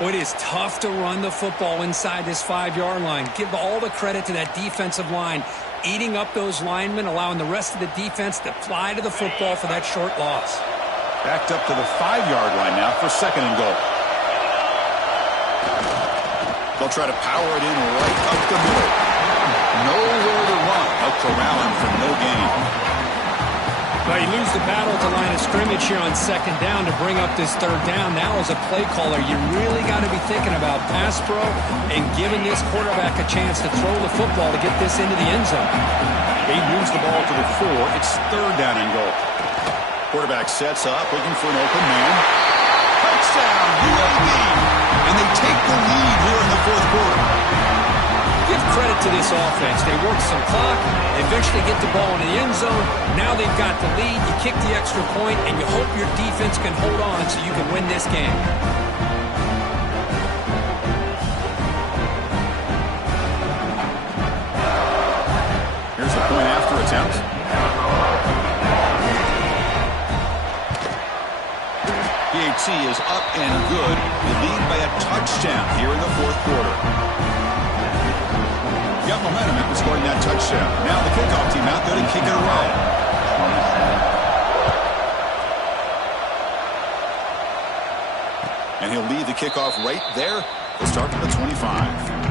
Well, it is tough to run the football inside this 5-yard line. Give all the credit to that defensive line, eating up those linemen, allowing the rest of the defense to fly to the football for that short loss. Backed up to the 5-yard line now for second and goal. They'll try to power it in right up the middle. Nowhere to run. They'll corral him for no gain. Well, you lose the battle at the line of scrimmage here on second down to bring up this third down. Now, as a play caller, you really got to be thinking about pass pro and giving this quarterback a chance to throw the football to get this into the end zone. He moves the ball to the 4. It's third down and goal. Quarterback sets up, looking for an open man. Touchdown, UAB! And they take the lead here in the fourth quarter. Give credit to this offense. They work some clock, eventually get the ball in the end zone. Now they've got the lead. You kick the extra point, and you hope your defense can hold on so you can win this game. Here's the point after attempt. PAT is up and good. They lead by a touchdown here in the fourth quarter. Got momentum after scoring that touchdown. Now the kickoff team out there to kick it away. And he'll lead the kickoff right there. They'll start at the 25.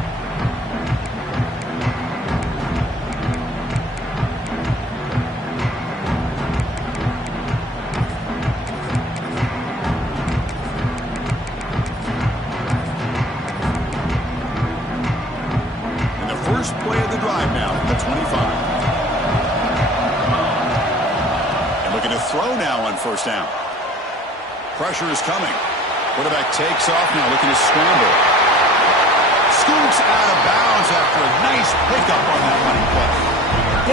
First play of the drive now at the 25. And looking to throw now on first down. Pressure is coming. Quarterback takes off now, looking to scramble. Scoots out of bounds after a nice pickup on that running play.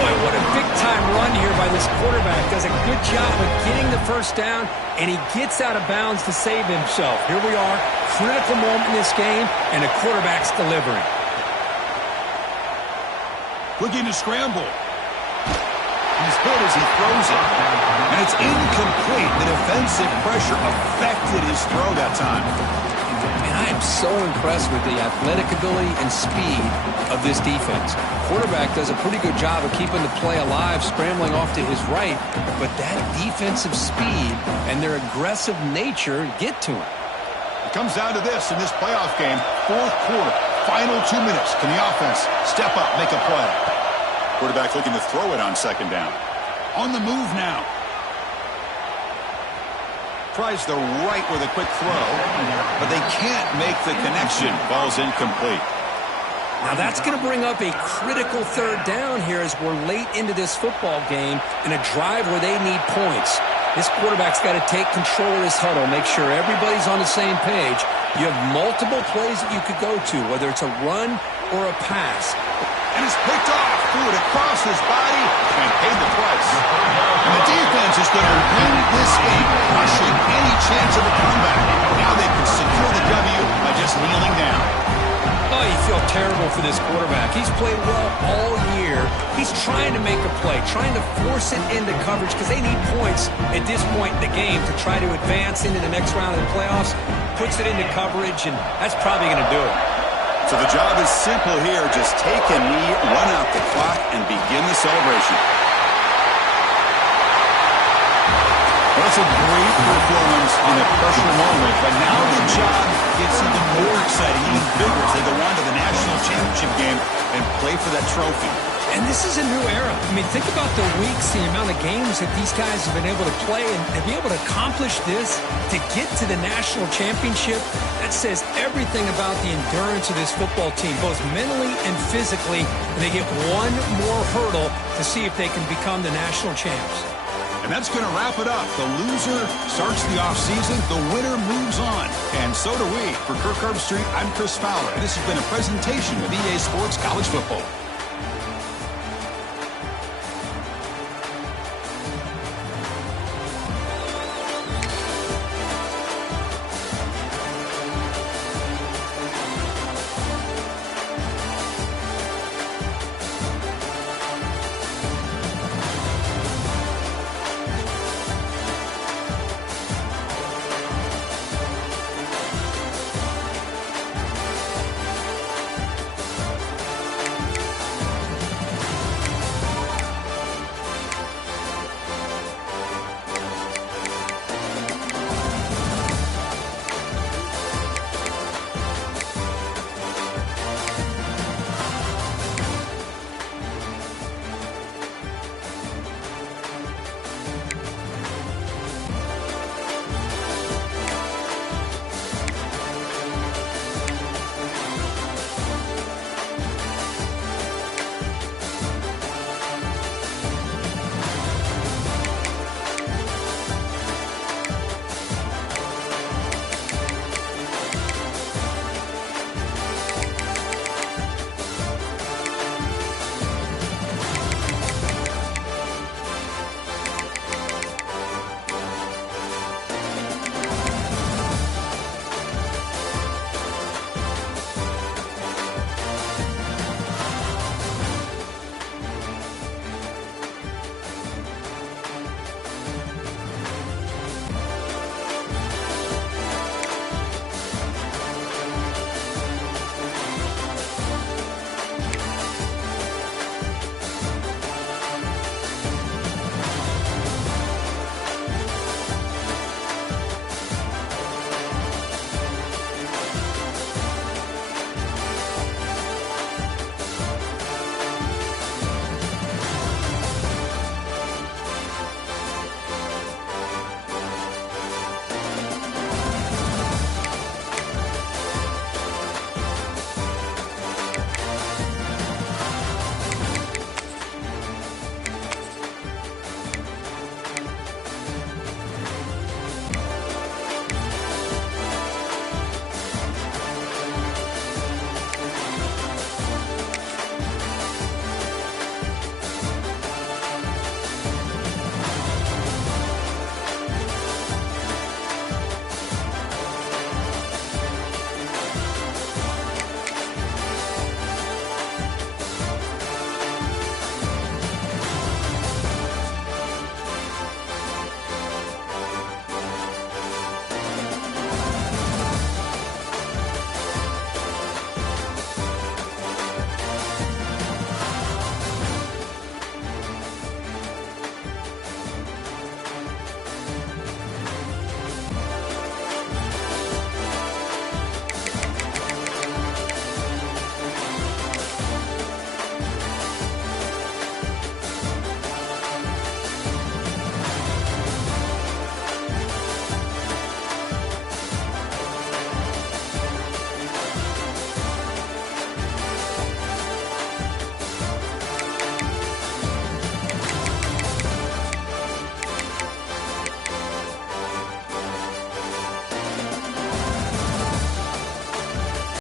Boy, what a big-time run here by this quarterback. Does a good job of getting the first down, and he gets out of bounds to save himself. Here we are, critical moment in this game, and the quarterback's delivering. Looking to scramble. He's hit as he throws it. And it's incomplete. The defensive pressure affected his throw that time. And I am so impressed with the athletic ability and speed of this defense. Quarterback does a pretty good job of keeping the play alive, scrambling off to his right. But that defensive speed and their aggressive nature get to him. It comes down to this in this playoff game. Fourth quarter. Final 2 minutes. Can the offense step up, make a play? Quarterback looking to throw it on second down. On the move now. Tries the right with a quick throw, but they can't make the connection. Ball's incomplete. Now that's going to bring up a critical third down here as we're late into this football game in a drive where they need points. This quarterback's got to take control of this huddle, make sure everybody's on the same page. You have multiple plays that you could go to, whether it's a run or a pass. And it's picked off, threw it across his body, and paid the price. And the defense is going to win this game, crushing any chance of a comeback. Now they can secure the W by just kneeling down. Oh, you feel terrible for this quarterback. He's played well all year. He's trying to make a play, trying to force it into coverage because they need points at this point in the game to try to advance into the next round of the playoffs. Puts it into coverage, and that's probably going to do it. So the job is simple here. Just take a knee, run out the clock, and begin the celebration. Well, that's a great performance in a pressure moment, but now the job gets even more exciting, even bigger as they go on to the national championship game and play for that trophy. And this is a new era. I mean, think about the weeks, the amount of games that these guys have been able to play, and to be able to accomplish this, to get to the national championship, that says everything about the endurance of this football team, both mentally and physically. And they get one more hurdle to see if they can become the national champs. And that's going to wrap it up. The loser starts the offseason. The winner moves on. And so do we. For Kirk Herbstreit, I'm Chris Fowler. And this has been a presentation of EA Sports College Football.